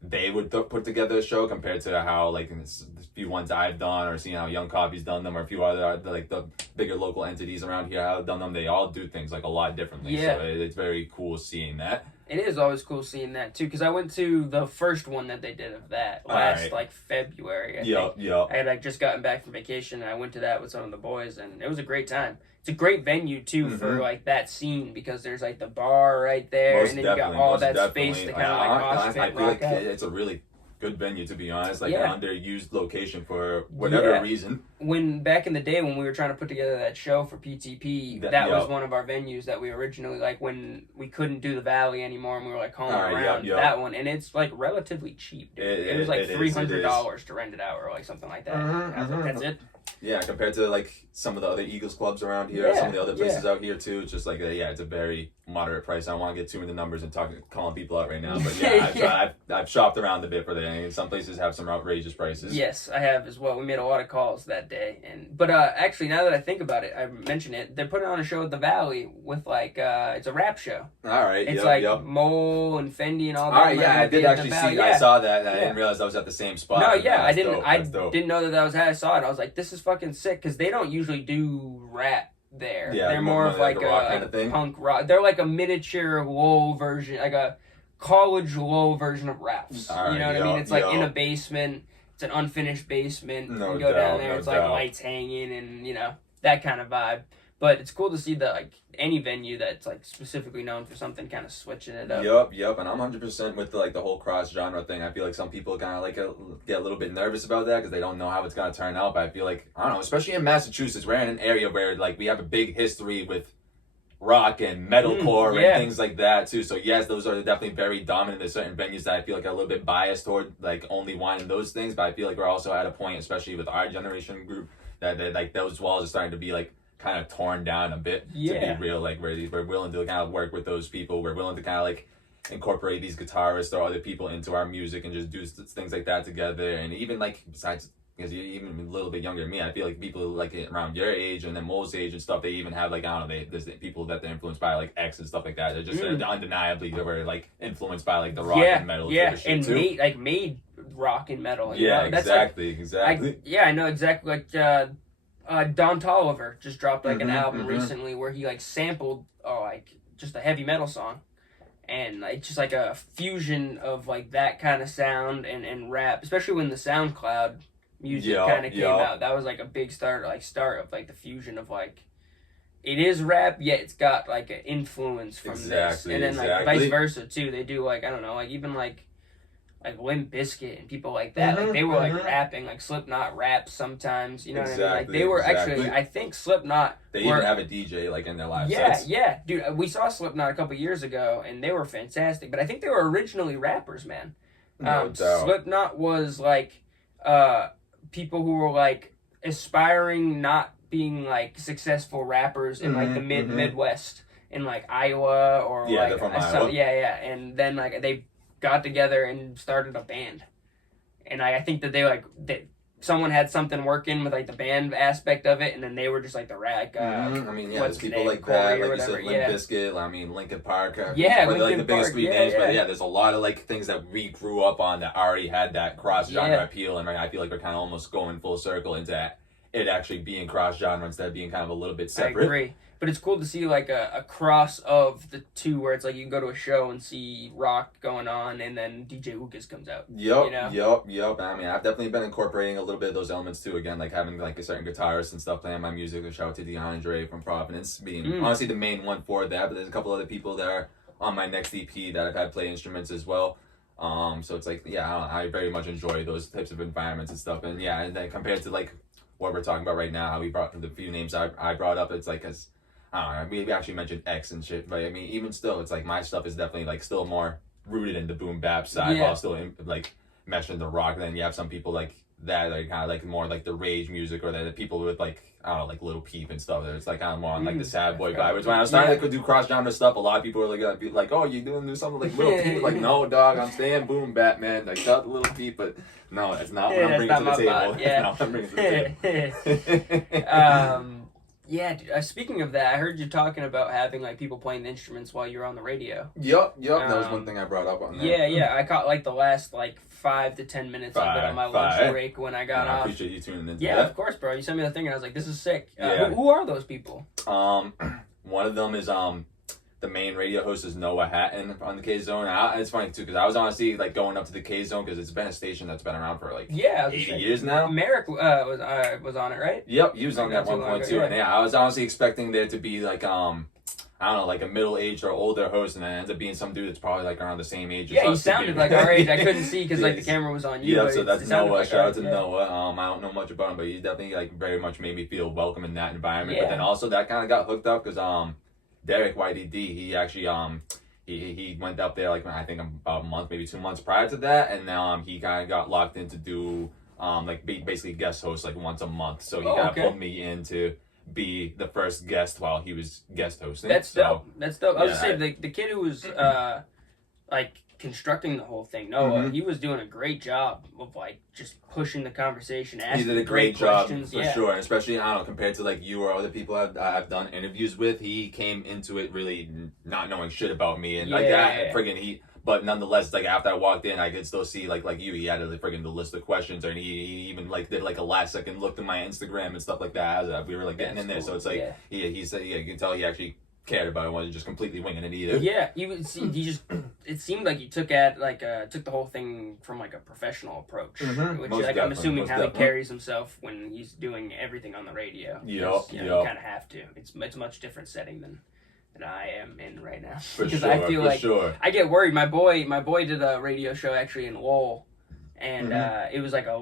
they would put together a show compared to how like in the few ones I've done, or seeing how Young Coffee's done them, or a few other like the bigger local entities around here have done them. They all do things like a lot differently. So it's very cool seeing that. It is always cool seeing that too, because I went to the first one that they did of that last like February. I think. I had like just gotten back from vacation, and I went to that with some of the boys, and it was a great time. It's a great venue too for like that scene, because there's like the bar right there, and then you got all that space to kind of like mosh pit rock out. It's a really good venue, to be honest, like an underused location for whatever reason. When back in the day when we were trying to put together that show for PTP, that was one of our venues that we originally like when we couldn't do the Valley anymore, and we were like calling around that one, and it's like relatively cheap, dude. It was like $300 to rent it out, or like something like that. I was like, that's it. Yeah, compared to like some of the other Eagles clubs around here, some of the other places out here too. It's just like it's a very moderate price. I don't want to get too into numbers and calling people out right now, but I've shopped around a bit for that. And some places have some outrageous prices. Yes, I have as well. We made a lot of calls that day, but actually now that I think about it, I mentioned it. They're putting on a show at the Valley with like it's a rap show. All right, it's Mole and Fendi and all that. All right, I did actually see. I saw that, and I didn't realize I was at the same spot. No, I didn't. I didn't know that was how I saw it. I was like, this is fucking sick, because they don't usually do rap there. They're more of like a rock kind of thing. Punk rock. They're like a miniature low version, like a college low version of Ralph's. You know what I mean? It's like in a basement. It's an unfinished basement. You go down there, it's like lights hanging and that kind of vibe. But it's cool to see that like any venue that's like specifically known for something kind of switching it up. Yep. And I'm 100% with the whole cross genre thing. I feel like some people kind of like get a little bit nervous about that because they don't know how it's gonna turn out. But I feel like, I don't know, especially in Massachusetts, we're in an area where like we have a big history with rock and metalcore and things like that too. So yes, those are definitely very dominant. There's certain venues that I feel like are a little bit biased toward like only wanting those things. But I feel like we're also at a point, especially with our generation group, that like those walls are starting to be like kind of torn down a bit, to be real. Like we're willing to kind of work with those people. We're willing to kind of like incorporate these guitarists or other people into our music and just do things like that together. And even like besides, because you're even a little bit younger than me, I feel like people like around your age and then Mo's age and stuff, they even have like, I don't know, there's people that they're influenced by like X and stuff like that. They're just undeniably they were like influenced by like the rock and metal and too. made rock and metal. Exactly. I know exactly. Like Don Toliver just dropped like an album recently where he like sampled like just a heavy metal song, and it's just like a fusion of like that kind of sound and rap, especially when the music kind of came out. That was like a big start of like the fusion of like it is rap, yet it's got like an influence from this, and then like vice versa too. They do like I don't know, like even like Limp Bizkit and people like that. Like they were like rapping, like Slipknot raps sometimes. You know what I mean? Like they were actually. I think Slipknot. They even have a DJ like in their live sets. Yeah, dude. We saw Slipknot a couple years ago, and they were fantastic. But I think they were originally rappers, man. No doubt. Slipknot was like people who were like aspiring, not being like successful rappers in like the Midwest in like Iowa or they're from Iowa. And then like they got together and started a band, and I think that someone had something working with like the band aspect of it, and then they were just like the rag. I mean, there's people like that, like you said, Limp Bizkit. I mean, Linkin Park. Like the biggest three names. But there's a lot of like things that we grew up on that already had that cross genre appeal, and I feel like we're kind of almost going full circle into it actually being cross genre instead of being kind of a little bit separate. I agree. But it's cool to see like a cross of the two, where it's like you can go to a show and see rock going on, and then DJ Lucas comes out. Yep. I mean, I've definitely been incorporating a little bit of those elements too. Again, like having like a certain guitarist and stuff playing my music. A shout out to DeAndre from Providence being honestly the main one for that. But there's a couple other people that are on my next EP that I've had play instruments as well. So it's like I very much enjoy those types of environments and stuff. And and then compared to like what we're talking about right now, how we brought the few names I brought up, it's like as I don't know, we actually mentioned X and shit, but I mean, even still, it's like my stuff is definitely like still more rooted in the boom bap side, while still like meshing the rock. And then you have some people like that are kind of like more like the rage music, or the people with like, I don't know, like Little Peep and stuff. It's like kind of more on like the sad boy vibe. When I was starting to do cross genre stuff, a lot of people were like, oh, you doing something like Little Peep? Like, no, dog, I'm staying boom bap, man. Like, shout out to Little Peep, but no, that's not what I'm bringing to the table. That's not what I'm bringing to the table. Yeah, dude, speaking of that, I heard you talking about having like people playing the instruments while you're on the radio. Yep, that was one thing I brought up on there. Yeah, I caught like the last like 5 to 10 minutes of it on my lunch break when I got off. I appreciate you tuning in. Yeah, of course, bro. You sent me the thing and I was like, this is sick. Who are those people? One of them is the main radio host is Noah Hatton on the K-Zone. It's funny too because I was honestly like going up to the K-Zone because it's been a station that's been around for like 80 years now. Merrick was on it, right? Yep, he was on that 1.2, and I was honestly expecting there to be like I don't know, like a middle-aged or older host, and then it ends up being some dude that's probably like around the same age. Yeah, he sounded like our age. I couldn't see because like the camera was on you. Yeah, so that's Noah. Like shout out to Noah. I don't know much about him, but he definitely like very much made me feel welcome in that environment. But then also that kind of got hooked up because Derek YDD, he actually he went up there like I think about a month, maybe 2 months prior to that, and now he kind of got locked in to do like basically guest host like once a month. So he kind of pulled me in to be the first guest while he was guest hosting. That's dope. I was gonna say the kid who was like constructing the whole thing, Noah, he was doing a great job of like just pushing the conversation, asking he did a great job questions. For sure, and especially I don't know, compared to like you or other people I've done interviews with, he came into it really not knowing shit about me, and friggin' but nonetheless, it's like after I walked in, I could still see like you, he had like friggin' the list of questions, and he even like did like a last second look at my Instagram and stuff like that as we were like getting in there. So it's like he said you can tell he actually cared about it, wasn't just completely winging it either. Yeah, he just it seemed like he took the whole thing from like a professional approach, which like I'm assuming how he carries himself when he's doing everything on the radio. You kind of have to. It's a much different setting than I am in right now because I feel like I get worried. My boy did a radio show actually in Lowell, and it was like a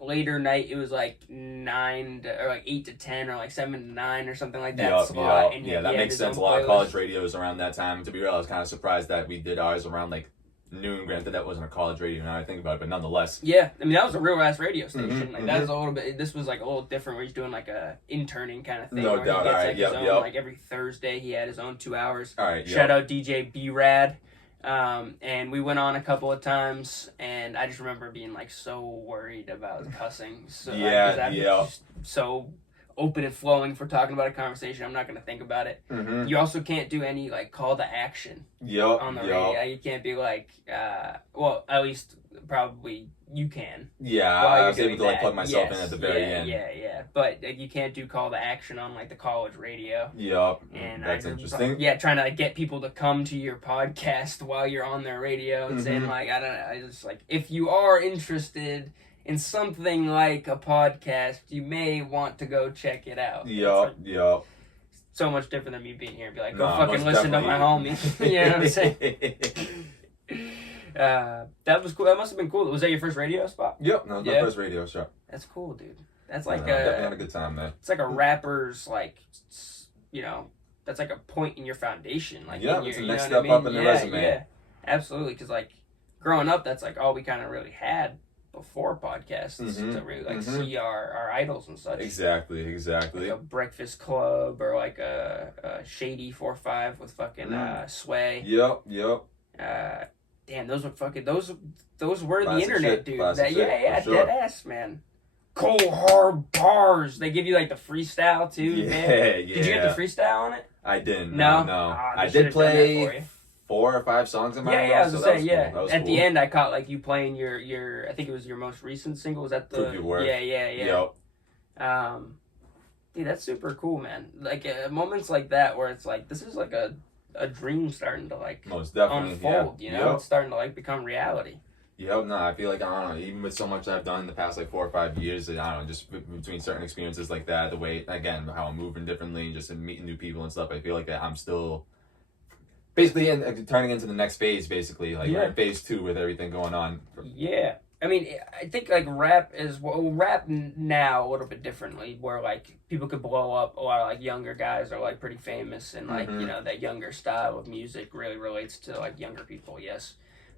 later night. It was like 8 to 10 or like 7 to 9 or something like that slot. And that makes sense. A lot of college radios around that time. To be real, I was kind of surprised that we did ours around like noon. Granted, that wasn't a college radio now I think about it, but nonetheless. Yeah, I mean that was a real ass radio station. Like that was a little bit. This was like a little different where he's doing like a interning kind of thing. No doubt. Like every Thursday he had his own 2 hours. All right. Shout out DJ B Rad. And we went on a couple of times, and I just remember being like so worried about cussing. So just so open and flowing for talking about a conversation. I'm not going to think about it. You also can't do any like call to action on the radio. You can't be like, well, at least probably you can. Yeah, I was able to like plug myself in at the very end. Yeah. But you can't do call to action on like the college radio. Yep. And that's interesting. Trying to like, get people to come to your podcast while you're on their radio and saying like, I don't know, I just like if you are interested in something like a podcast, you may want to go check it out. Yep. so much different than me being here and be like, go fucking listen to my homie. You know what I'm saying? That was cool. That must have been cool. Was that your first radio spot? Yep, that was my first radio show. That's cool, dude. That's like definitely had a good time, man. It's like a rapper's, like, you know, that's like a point in your foundation. Like, it's the next step up in the resume. Yeah, absolutely. Because, like, growing up, that's like all we kind of really had before podcasts to really like see our idols and such. Exactly. Like a Breakfast Club or like a Shady 4-5 with fucking Sway. Yep. Damn, those were fucking those were Classic the internet, shit. dude. Classic Dead ass, man. Cold hard bars. They give you like the freestyle too. Yeah. Did you get the freestyle on it? I didn't. No. I did play 4 or 5 songs in my I was gonna say, cool. At the end, I caught like you playing your I think it was your most recent single. Was that the Prove Your Worth? Yeah. Yep. Dude, that's super cool, man. Like moments like that where it's like this is like a dream starting to like most definitely unfold. You know, it's starting to like become reality. Yep, no, I feel like, I don't know, even with so much I've done in the past, like 4 or 5 years, I don't know, just between certain experiences like that, the way, again, how I'm moving differently, just in meeting new people and stuff, I feel like that I'm still basically turning into the next phase, basically, like we're in phase 2 with everything going on. Yeah. I mean, I think, like, rap now a little bit differently, where, like, people could blow up. A lot of, like, younger guys are, like, pretty famous, and, like, you know, that younger style of music really relates to, like, younger people, yes.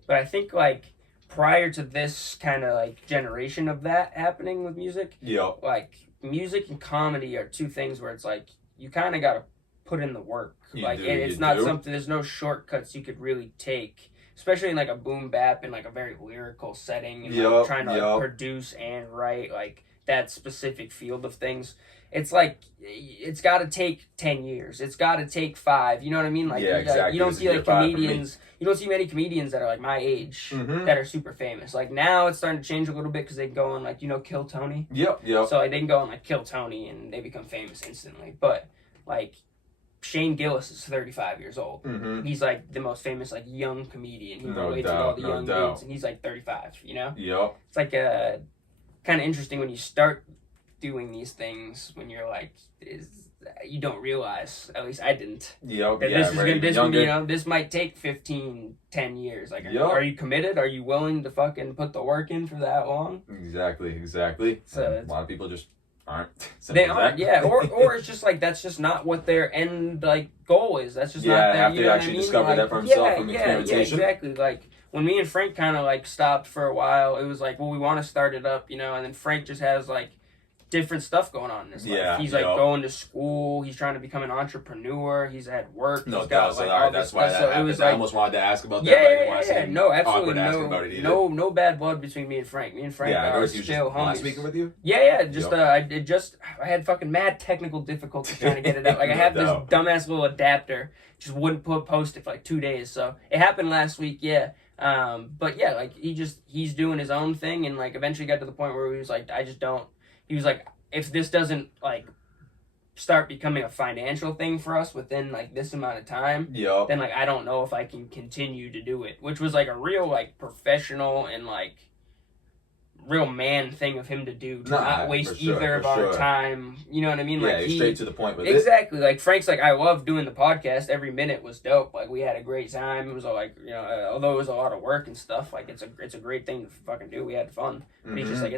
But I think, like, prior to this kind of like generation of that happening with music, like music and comedy are 2 things where it's like you kind of got to put in the work. And it's not something. There's no shortcuts you could really take, especially in like a boom bap in like a very lyrical setting and like, trying to like, produce and write like that specific field of things. It's like it's got to take 10 years. It's got to take 5. You know what I mean? Like exactly. You don't see like comedians. You don't see many comedians that are like my age that are super famous. Like now it's starting to change a little bit because they go on like Kill Tony. Yep. So like, they can go on like Kill Tony and they become famous instantly. But like Shane Gillis is 35 years old. He's like the most famous like young comedian. He relates with all the young dudes, and he's like 35. You know. Yep. It's like kind of interesting when you start doing these things when you're like you don't realize, at least I didn't, that this might take 10 years. Like, are you committed? Are you willing to fucking put the work in for that long? Exactly. So a lot of people just aren't. They aren't, or it's just like that's just not what their end like goal is. That's just not their, after you actually discover that for himself from experimentation. Yeah, exactly. Like when me and Frank kind of like stopped for a while, it was like, well, we want to start it up, and then Frank just has like different stuff going on in his life. He's like going to school. He's trying to become an entrepreneur. He's at work. No he's doubt. Got, like, that's why that happened. It was like, I almost wanted to ask about that. Yeah. No, absolutely. No bad blood between me and Frank. Me and Frank are still homies. Last weekend with you? Yeah. I had fucking mad technical difficulties trying to get it out. Like I have this dumbass little adapter. Just wouldn't post it for like 2 days. So it happened last week. Yeah. But yeah, like he's doing his own thing, and like eventually got to the point where he was like, he was like, if this doesn't like start becoming a financial thing for us within like this amount of time, then like I don't know if I can continue to do it. Which was like a real like professional and like real man thing of him to do, to not waste either of our time. You know what I mean? Yeah, like he's straight to the point with it. Exactly. Like Frank's like, I love doing the podcast. Every minute was dope. Like we had a great time. It was all like, although it was a lot of work and stuff, like it's a great thing to fucking do. We had fun. But he's just like,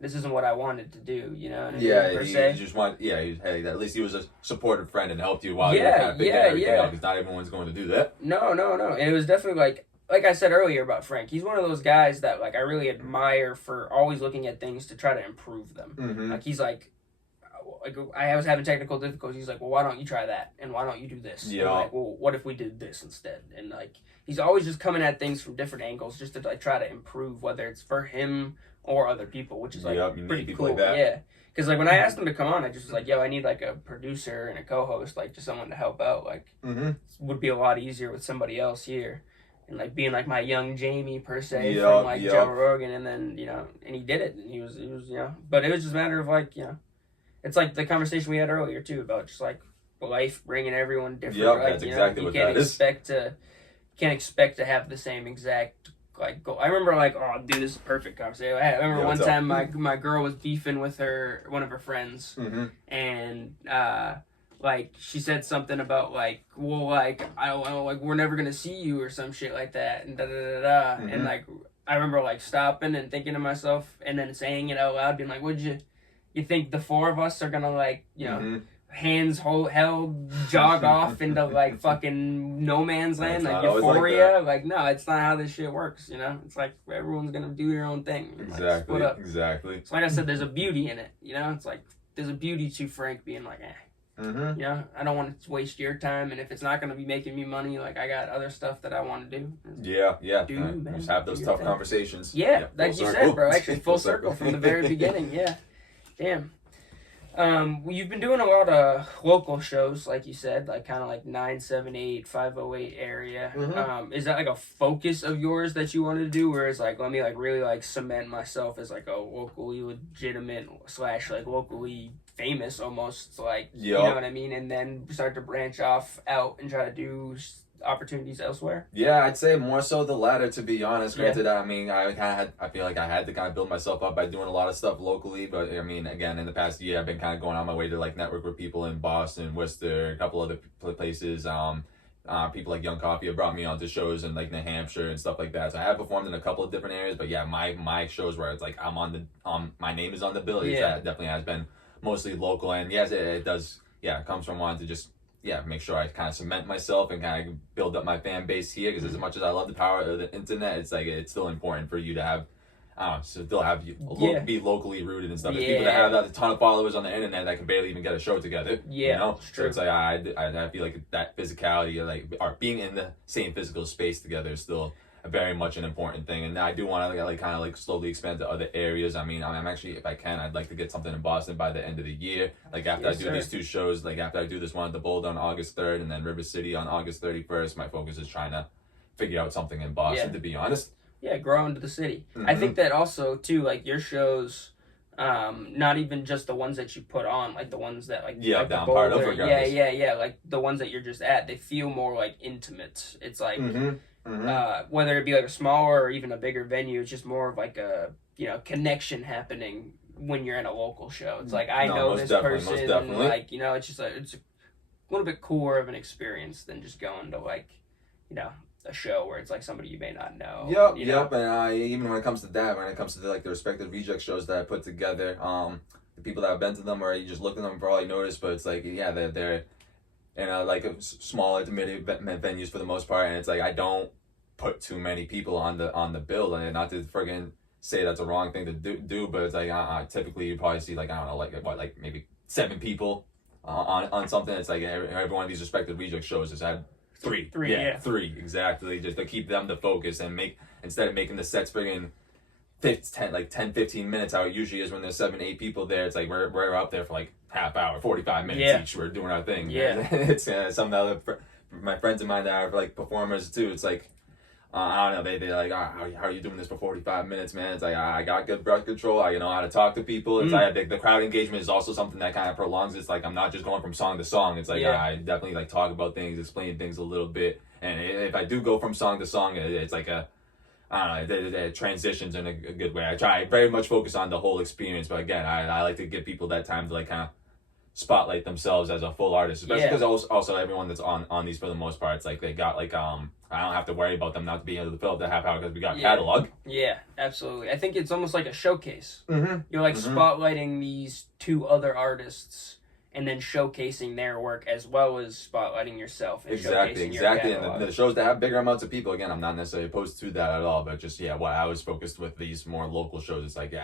this isn't what I wanted to do, you know? He just wanted, at least he was a supportive friend and helped you while you were kind of figuring everything out, because not everyone's going to do that. No. And it was definitely like I said earlier about Frank, he's one of those guys that like I really admire for always looking at things to try to improve them. Like he's like I was having technical difficulties. He's like, well, why don't you try that? And why don't you do this? Yeah. Like, well, what if we did this instead? And like he's always just coming at things from different angles just to like try to improve, whether it's for him or other people, which is like pretty cool. Like yeah, because like when I asked him to come on, I just was like, yo, I need like a producer and a co-host, like just someone to help out. Like would be a lot easier with somebody else here, and like being like my young Jamie per se from like Joe Rogan, and then and he did it, and he was but it was just a matter of like it's like the conversation we had earlier too about just like life bringing everyone different. Like, that's exactly what that is. Can't expect to have the same exact like goal. I remember like, oh dude, this is a perfect conversation. I remember one time my girl was beefing with one of her friends, and like she said something about like, well, like I don't know, like we're never gonna see you or some shit like that, and da da da da. Mm-hmm. And like I remember like stopping and thinking to myself, and then saying it out loud, being like, "Would you think the four of us are gonna like, you know?" Mm-hmm. Hands held, jog off into like fucking no man's land, like Euphoria. Like, no, it's not how this shit works. You know, it's like everyone's gonna do their own thing. Exactly. Like, exactly. So like I said, there's a beauty in it. You know, it's like there's a beauty to Frank being like, Mm-hmm. you know, I don't want to waste your time, and if it's not gonna be making me money, like I got other stuff that I want to do. Yeah. Man, just have those tough conversations. Yeah, like you said, bro. Actually, full circle from the very beginning. Yeah. Damn. You've been doing a lot of local shows, like you said, like kind of like 978, 508 area. Mm-hmm. Is that like a focus of yours that you wanted to do, or is like let me like really like cement myself as like a locally legitimate / like locally famous almost, like you know what I mean, and then start to branch off out and try to do opportunities elsewhere? Yeah, I'd say more so the latter, to be honest. Granted, I mean, I feel like I had to kind of build myself up by doing a lot of stuff locally, but I mean, again, in the past year, I've been kind of going on my way to like network with people in Boston, Worcester, a couple other places. People like Young Coffee have brought me on to shows in like New Hampshire and stuff like that. So I have performed in a couple of different areas, but yeah, my shows where it's like I'm on the my name is on the bill. That definitely has been mostly local, and yes, it does. Yeah, it comes from wanting to just make sure I kind of cement myself and kind of build up my fan base here. Because as much as I love the power of the internet, it's like it's still important for you to have, still have you be locally rooted and stuff. There's people that have a ton of followers on the internet that can barely even get a show together. Yeah, you know, it's true. So it's like I feel like that physicality, like or being in the same physical space together, is still very much an important thing. And I do want to like kind of like slowly expand to other areas. I mean, I'm actually, if I can, I'd like to get something in Boston by the end of the year. Like after I do these two shows, like after I do this one at the Boulder on August 3rd and then River City on August 31st, my focus is trying to figure out something in Boston, to be honest. Yeah, grow into the city. I think that also too, like your shows, not even just the ones that you put on, like the ones that like like down the Boulder, part of it. Yeah, like the ones that you're just at, they feel more like intimate. It's like whether it be like a smaller or even a bigger venue, it's just more of like a connection happening when you're in a local show. It's like I know this person, like it's just it's a little bit cooler of an experience than just going to like a show where it's like somebody you may not know. Yep. And even when it comes to that, when it comes to like the Respected Rejectz shows that I put together, the people that have been to them, or you just look at them, probably notice, but it's like they're in like a smaller to mid venues for the most part, and it's like I don't put too many people on the bill, and not to friggin' say that's a wrong thing to do, but it's like typically you probably see like I don't know like maybe 7 people on something. It's like every one of these Respected Rejectz shows has had three, three exactly, just to keep them to focus and instead of making the sets friggin' 10, 15 minutes how it usually is when there's 7, 8 people there. It's like we're up there for like half hour, 45 minutes each. We're doing our thing. It's some other my friends of mine that are like performers too. It's like I don't know, they like how are you doing this for 45 minutes, man? It's like I got good breath control. I know how to talk to people. It's like the crowd engagement is also something that kind of prolongs. It's like I'm not just going from song to song. It's like I definitely like talk about things, explain things a little bit. And if I do go from song to song, it's like I don't know, it transitions in a good way. I try very much focus on the whole experience, but again, I like to give people that time to like kind of spotlight themselves as a full artist, especially because also everyone that's on these for the most part, it's like they got like I don't have to worry about them not being able to fill up the half hour because we got catalog. Yeah, absolutely. I think it's almost like a showcase. You're like spotlighting these 2 other artists and then showcasing their work as well as spotlighting yourself. And exactly. Your and the shows that have bigger amounts of people, again, I'm not necessarily opposed to that at all, but just what I was focused with these more local shows. It's like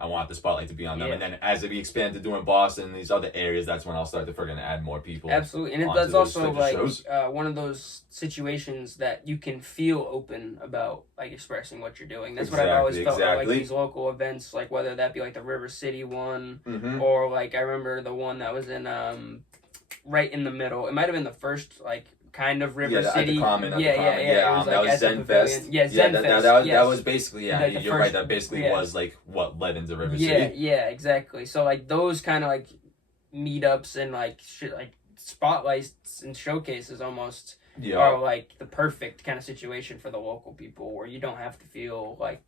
I want the spotlight to be on them, and then as we expand to doing Boston and these other areas, that's when I'll start to friggin' add more people. Absolutely, and that's also like one of those situations that you can feel open about, like expressing what you're doing. That's what I've always felt about like these local events, like whether that be like the River City one, or like I remember the one that was in right in the middle. It might have been the first like kind of River City. It was that was Zen Fest. That was basically like you're right. That basically was like what led into River City. Yeah, exactly. So like those kind of like meetups and like shit, like spotlights and showcases almost are like the perfect kind of situation for the local people, where you don't have to feel like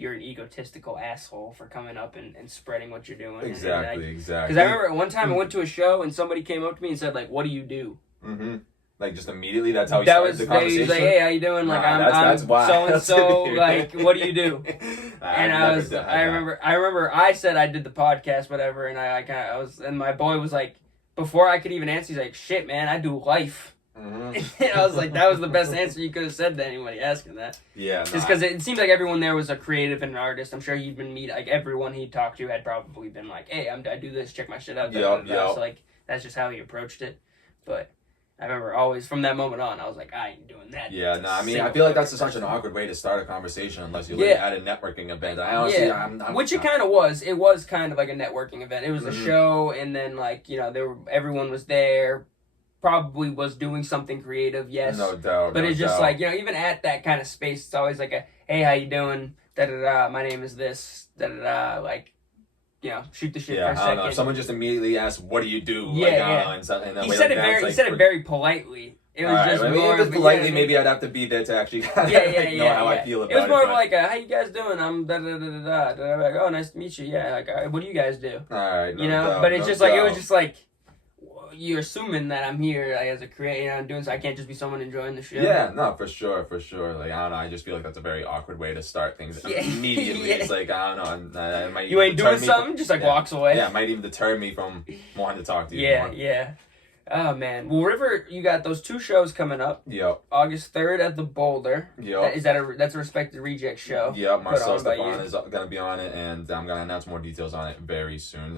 you're an egotistical asshole for coming up and spreading what you're doing. Exactly. Because I remember one time I went to a show and somebody came up to me and said, like, what do you do? Mm-hmm. Like, just immediately, that's how you started the conversation? He was like, hey, how you doing? Like, I'm so-and-so, like, what do you do? And I remember I said I did the podcast, whatever, and and my boy was like, before I could even answer, he's like, shit, man, I do life. Mm-hmm. And I was like, that was the best answer you could have said to anybody asking that. Yeah. Just because it seems like everyone there was a creative and an artist. I'm sure he'd been like, everyone he talked to had probably been like, hey, I do this, check my shit out. So, like, that's just how he approached it. But I remember always, from that moment on, I was like, I ain't doing that. Yeah, no, I mean, I feel like that's such an awkward way to start a conversation unless you're like at a networking event. I honestly, which it kind of was. It was kind of like a networking event. It was a show, and then, like, you know, everyone was there, probably was doing something creative, yes. No doubt. But it's just like, you know, even at that kind of space, it's always like a, hey, how you doing? Da-da-da, my name is this, da-da-da, like, you know, shoot the shit for a second. I don't know. If someone just immediately asks, what do you do? He said it very politely. It was just more if it's politely, maybe I'd have to be there to actually know how I feel about it. It was more of like, how you guys doing? I'm da-da-da-da-da. Like, oh, nice to meet you. Yeah, like, what do you guys do? All right, you know? But it's just like, it was just like, you're assuming that I'm here as a creator, you know, I'm doing so I can't just be someone enjoying the show. Yeah, no, for sure. Like, I don't know, I just feel like that's a very awkward way to start things immediately. It's like, I don't know, you ain't doing something, just like walks away. Yeah, it might even deter me from wanting to talk to you more. Yeah. Oh, man. Well, River, you got those 2 shows coming up. Yep. August 3rd at the Boulder. Yep. That's a Rejected Rejectz show. Yep, Marcel Stefan is going to be on it, and I'm going to announce more details on it very soon.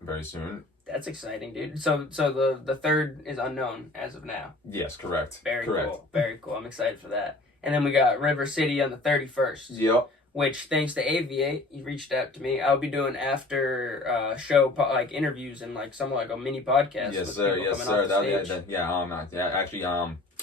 Very soon. That's exciting, dude. So the 3rd is unknown as of now. Yes, correct. Cool. Very cool. I'm excited for that. And then we got River City on the 31st. Yep. Which, thanks to AV-8, he reached out to me. I'll be doing after show like interviews and like some like a mini podcast. Yes, sir.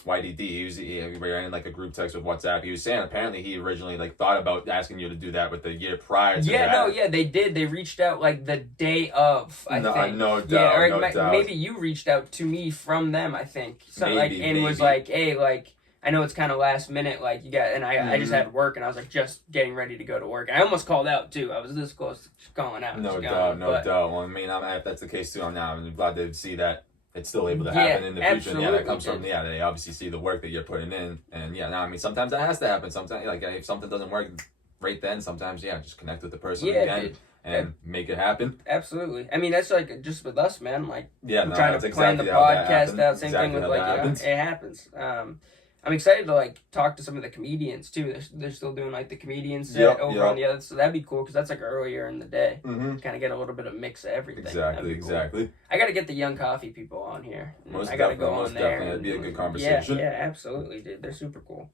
YDD. We were in like a group text with WhatsApp. He was saying apparently he originally like thought about asking you to do that with the year prior to that. They did. They reached out like the day of. I think. No doubt. Maybe you reached out to me from them. I think. So maybe. Was like, hey, like, I know it's kind of last minute, like, you got, and I just had work, and I was like just getting ready to go to work. I almost called out too. I was this close to calling out. No doubt. Well, I mean, if that's the case too, I'm glad to see that it's still able to happen in the future. And that comes from they obviously see the work that you're putting in, and I mean, sometimes that has to happen. Sometimes, like, if something doesn't work right then, sometimes just connect with the person again. And make it happen. Absolutely. I mean, that's like just with us, man. Like, we're trying to plan the podcast out. Same thing with it happens. I'm excited to like talk to some of the comedians too. They're still doing like the comedian set over on the other, so that'd be cool because that's like earlier in the day. Mm-hmm. Kind of get a little bit of mix of everything. Exactly. I got to get the Young Coffee people on here. I got to go on there. That'd be a good conversation. Yeah, absolutely, dude. They're super cool.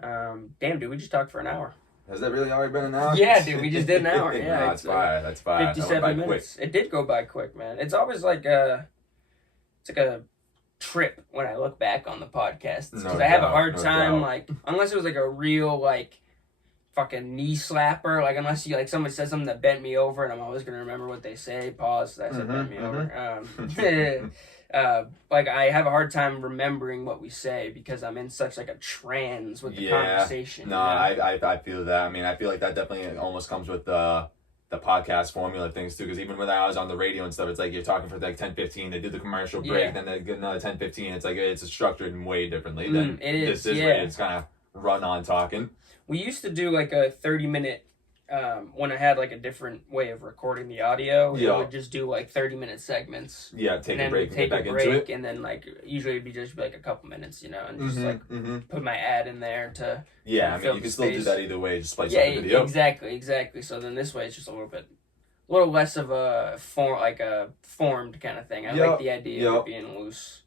Damn, dude, we just talked for an hour. Has that really already been an hour? Yeah, dude, we just did an hour. Yeah, that's fine. 57 minutes. It did go by quick, man. It's always like it's like a trip when I look back on the podcast because I have a hard time like unless it was like a real like fucking knee slapper, like unless you like someone says something that bent me over and I'm always gonna remember what they say. Pause. That said bent me over. Like I have a hard time remembering what we say because I'm in such like a trance with the conversation. No, I feel that. I mean, I feel like that definitely almost comes with the podcast formula things too, because even when I was on the radio and stuff, it's like you're talking for like 10-15, they do the commercial break, then they get another 10-15. It's like it's structured way differently than this is where it's kind of run on talking. We used to do like a 30-minute when I had like a different way of recording the audio. We would just do like 30-minute segments. Take a break, get back into it, and then like usually it'd be just like a couple minutes, and just like put my ad in there to. Yeah, I mean you can still do that either way. Just splice up the video. Exactly. So then this way it's just a little less of a formed kind of thing. I like the idea of it being loose.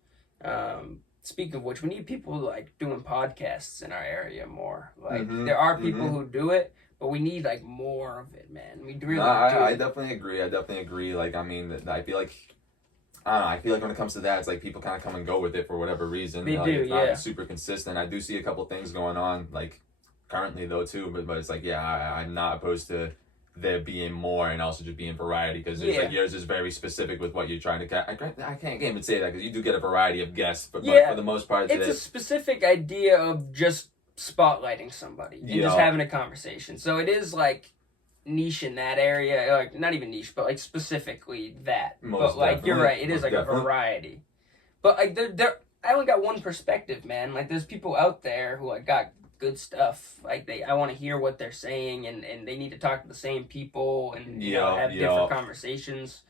Speaking of which, we need people like doing podcasts in our area more. Like there are people who do it. But we need like more of it, man. We really I definitely agree. Like, I mean, I feel like when it comes to that, it's like people kind of come and go with it for whatever reason. They do, it's not super consistent. I do see a couple things going on, like currently though too. But it's like, I'm not opposed to there being more and also just being variety because like yours is very specific with what you're trying to get. I can't even say that because you do get a variety of guests, but for the most part, it's a specific idea of just spotlighting somebody and just having a conversation. So it is like niche in that area, like not even niche, but like specifically that. But like you're right, it is like a variety. But like I only got one perspective, man. Like there's people out there who like got good stuff. Like I want to hear what they're saying, and they need to talk to the same people and you know, have different conversations.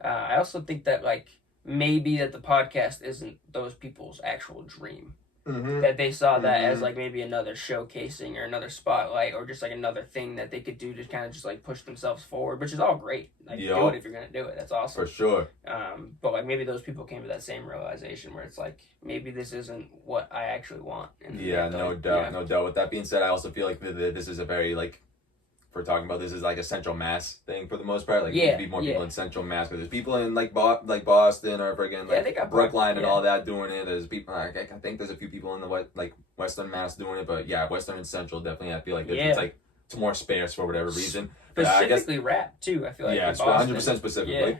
I also think that like maybe that the podcast isn't those people's actual dream. That they saw that as like maybe another showcasing or another spotlight or just like another thing that they could do to kind of just like push themselves forward, which is all great. Like do it if you're gonna do it. That's awesome. For sure. But like maybe those people came to that same realization where it's like maybe this isn't what I actually want. And no doubt, no doubt. With that being said, I also feel like this is a very like, if we're talking about this is like a Central Mass thing for the most part. Like there need to be more people in Central Mass, because there's people in like Boston or friggin' like they got Brookline and all that doing it. There's people. I think there's a few people in the Western Mass doing it, but yeah, Western and Central definitely. I feel like it's like it's more sparse for whatever reason. Specifically rap too. I feel like it's 100% specifically.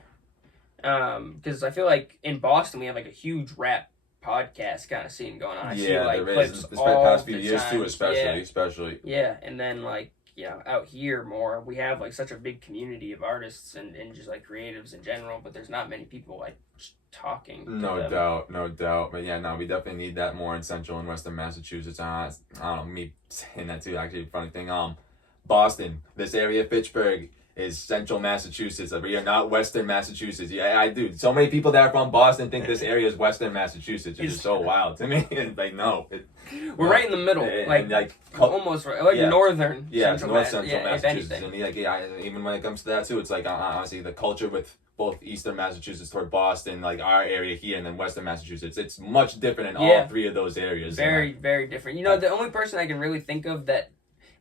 Because I feel like in Boston we have like a huge rap podcast kind of scene going on. I see like there clips is. This past few years too, especially. Yeah, and then like. Yeah, out here more, we have like such a big community of artists and just like creatives in general, but there's not many people like talking. No doubt. But yeah, no, we definitely need that more in Central and Western Massachusetts. I don't know, me saying that too, actually, funny thing. Boston, this area, Fitchburg, is Central Massachusetts. We are not Western Massachusetts. Yeah, I do. So many people that are from Boston think this area is Western Massachusetts. It's just so wild to me. Like, no. We're right in the middle. Like almost right. Like northern. Yeah, Central Massachusetts. And even when it comes to that, too, it's like, honestly, the culture with both Eastern Massachusetts toward Boston, like our area here, and then Western Massachusetts, it's much different in all three of those areas. Very, very different. You know, the only person I can really think of that,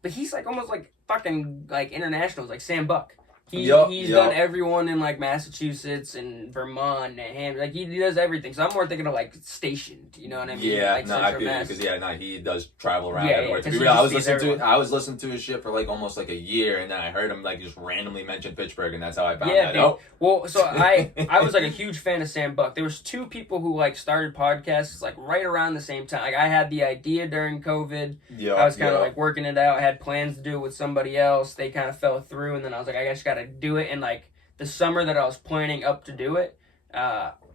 but he's like almost like fucking like international, like Sam Buck. He's done everyone in like Massachusetts and Vermont and like he does everything. So I'm more thinking of like stationed, you know what I mean? Yeah, like I feel because he does travel around everywhere. To be real, I was listening to his shit for like almost like a year, and then I heard him like just randomly mention Fitchburg, and that's how I found that out. Well, so I was like a huge fan of Sam Buck. There was two people who like started podcasts like right around the same time. Like I had the idea during COVID. I was kind of like working it out. I had plans to do it with somebody else. They kind of fell through, and then I was like, I just gotta do it. And like the summer that I was planning up to do it,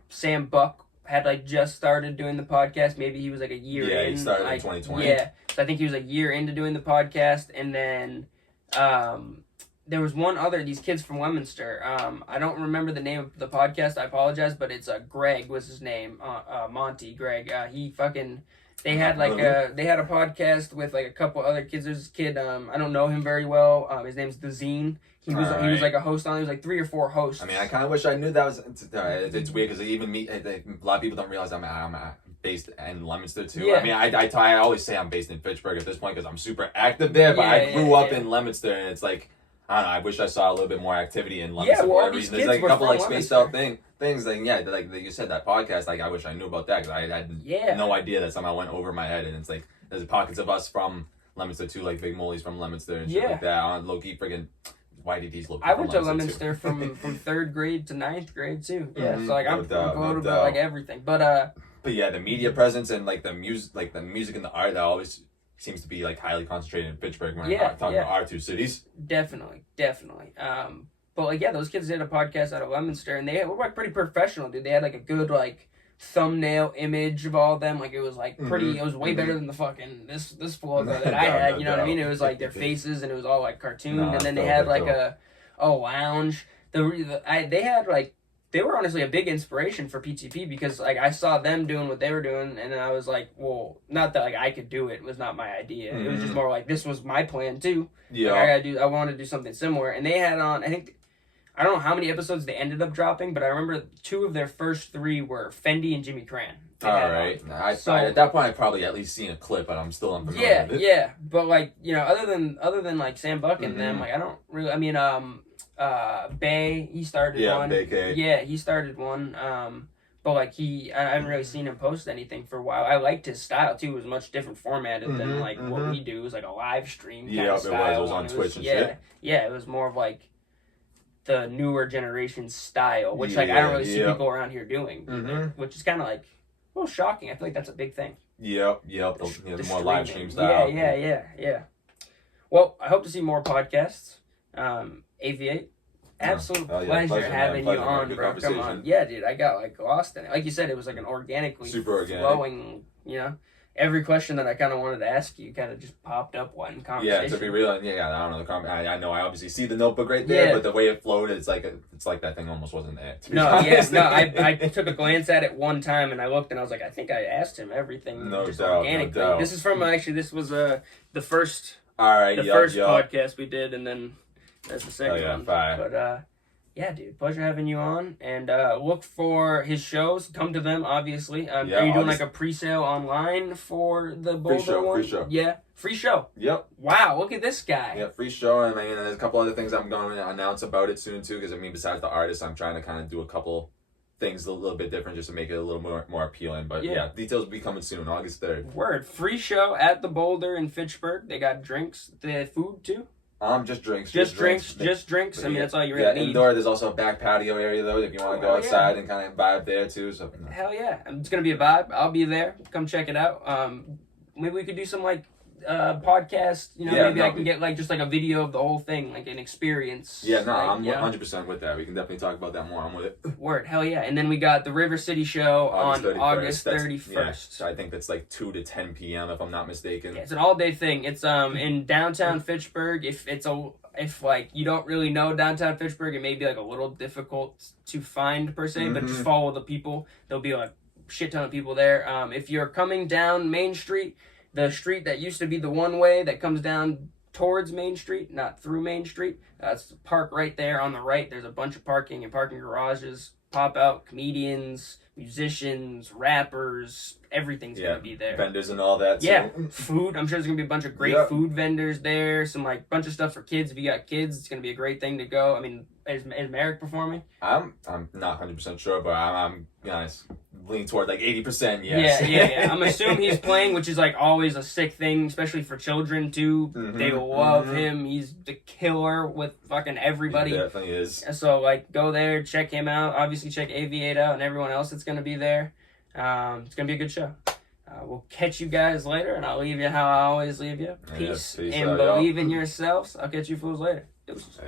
Sam Buck had like just started doing the podcast. Maybe he was like a year in. Yeah, he started in 2020. Yeah, so I think he was a year into doing the podcast, and then there was one other, these kids from Leominster. I don't remember the name of the podcast. I apologize, but it's Greg was his name. Monty Greg. They had a podcast with like a couple other kids. There's this kid. I don't know him very well. His name's The Zine. He was like a host on. He was like 3 or 4 hosts. I mean, I kind of wish I knew that was. It's weird because even me, a lot of people don't realize I'm based in Leominster too. Yeah. I mean, I always say I'm based in Fitchburg at this point because I'm super active there. But I grew up in Leominster, and it's like I don't know. I wish I saw a little bit more activity in Leominster for whatever reason. There's like a couple like spaced out things. Like like you said, that podcast. Like I wish I knew about that because I had no idea that somehow went over my head. And it's like there's pockets of us from Leominster too, like Big Molly's from Leominster and shit like that. On low key friggin'. Why did these look? I went to Leominster from 3rd grade to 9th grade too. Yeah, so like I'm familiar with like everything. But yeah, the media presence and like the music and the art that always seems to be like highly concentrated in Fitchburg when I'm talking about our two cities. Definitely. But like those kids did a podcast out of Leominster, and they were like pretty professional, dude. They had like a good like thumbnail image of all of them. Like it was like pretty. It was way better than the fucking this logo that I had. You know what I mean? It was like their faces, and it was all like cartooned. And then they had like a lounge. They had like. They were honestly a big inspiration for PTP because like I saw them doing what they were doing, and then I was like, well, not that like I could do it. It was not my idea. It was just more like this was my plan too. Yeah, like, I wanted to do something similar, and they had on. I don't know how many episodes they ended up dropping, but I remember 2 of their first 3 were Fendi and Jimmy Cran. All right, at that point I probably at least seen a clip, but I'm still unfamiliar with it. Yeah, but like other than like Sam Buck and them, like I don't really. I mean, Bay, he started one. Bay K. Yeah, he started one. But like I haven't really seen him post anything for a while. I liked his style too. It was much different formatted than like what we do. It was like a live stream kind of style. It was on Twitch and shit. Yeah, it was more of like the newer generation style, which like I don't really see people around here doing, which is kind of like a little shocking. I feel like that's a big thing. Yep. The more live stream style. Yeah. Well, I hope to see more podcasts. AV-8. Absolute pleasure having you on, bro. Come on. Yeah, dude, I got like lost in it. Like you said, it was like an organically flowing, you know. Every question that I kind of wanted to ask you kind of just popped up one conversation. Yeah, to be real, I don't know. I know I obviously see the notebook right there, but the way it flowed, it's like that thing almost wasn't there. I took a glance at it one time and I looked and I was like, I think I asked him everything organically. No doubt. This is from this was the first podcast we did, and then that's the second one. Fine. But yeah, dude, pleasure having you on. And look for his shows. Come to them, obviously. Are you doing like a pre-sale online for the Boulder one? Free show. Yeah, free show. Yep. Wow, look at this guy. Yeah, free show. And there's a couple other things I'm going to announce about it soon too. Because besides the artist, I'm trying to kind of do a couple things a little bit different just to make it a little more appealing. But yeah, details will be coming soon, August 3rd. Word. Free show at the Boulder in Fitchburg. They got drinks. They have food too. Just drinks. Just drinks. I mean, that's all you really need. Indoor. There's also a back patio area though, if you want to go outside and kind of vibe there too. So hell yeah, it's gonna be a vibe. I'll be there. Come check it out. Maybe we could do some like podcast. I can get like just like a video of the whole thing, like an experience. Yeah, no, I'm 100% with that. We can definitely talk about that more. I'm with it. Word, hell yeah. And then we got the River City show on August 31st. So I think that's like 2 to 10 p.m. if I'm not mistaken. Yeah, it's an all day thing. It's in downtown Fitchburg. If like you don't really know downtown Fitchburg, it may be like a little difficult to find per se, but just follow the people. There'll be like a shit ton of people there. If you're coming down Main Street, the street that used to be the one way that comes down towards Main Street, not through Main Street. It's the park right there on the right. There's a bunch of parking and parking garages. Pop out comedians, musicians, rappers. Everything's going to be there. Vendors and all that too. Yeah, food. I'm sure there's going to be a bunch of great food vendors there. Some like bunch of stuff for kids. If you got kids, it's going to be a great thing to go. I mean, is Merrick performing? I'm not 100% sure, but I'm honest. Lean toward like 80%, yes. Yeah. I'm assuming he's playing, which is like always a sick thing, especially for children too. They love him. He's the killer with fucking everybody. He definitely is. So like go there, check him out. Obviously check AV-8 out and everyone else that's gonna be there. It's gonna be a good show. We'll catch you guys later, and I'll leave you how I always leave you. Peace and believe in yourselves. I'll catch you fools later. Deuces.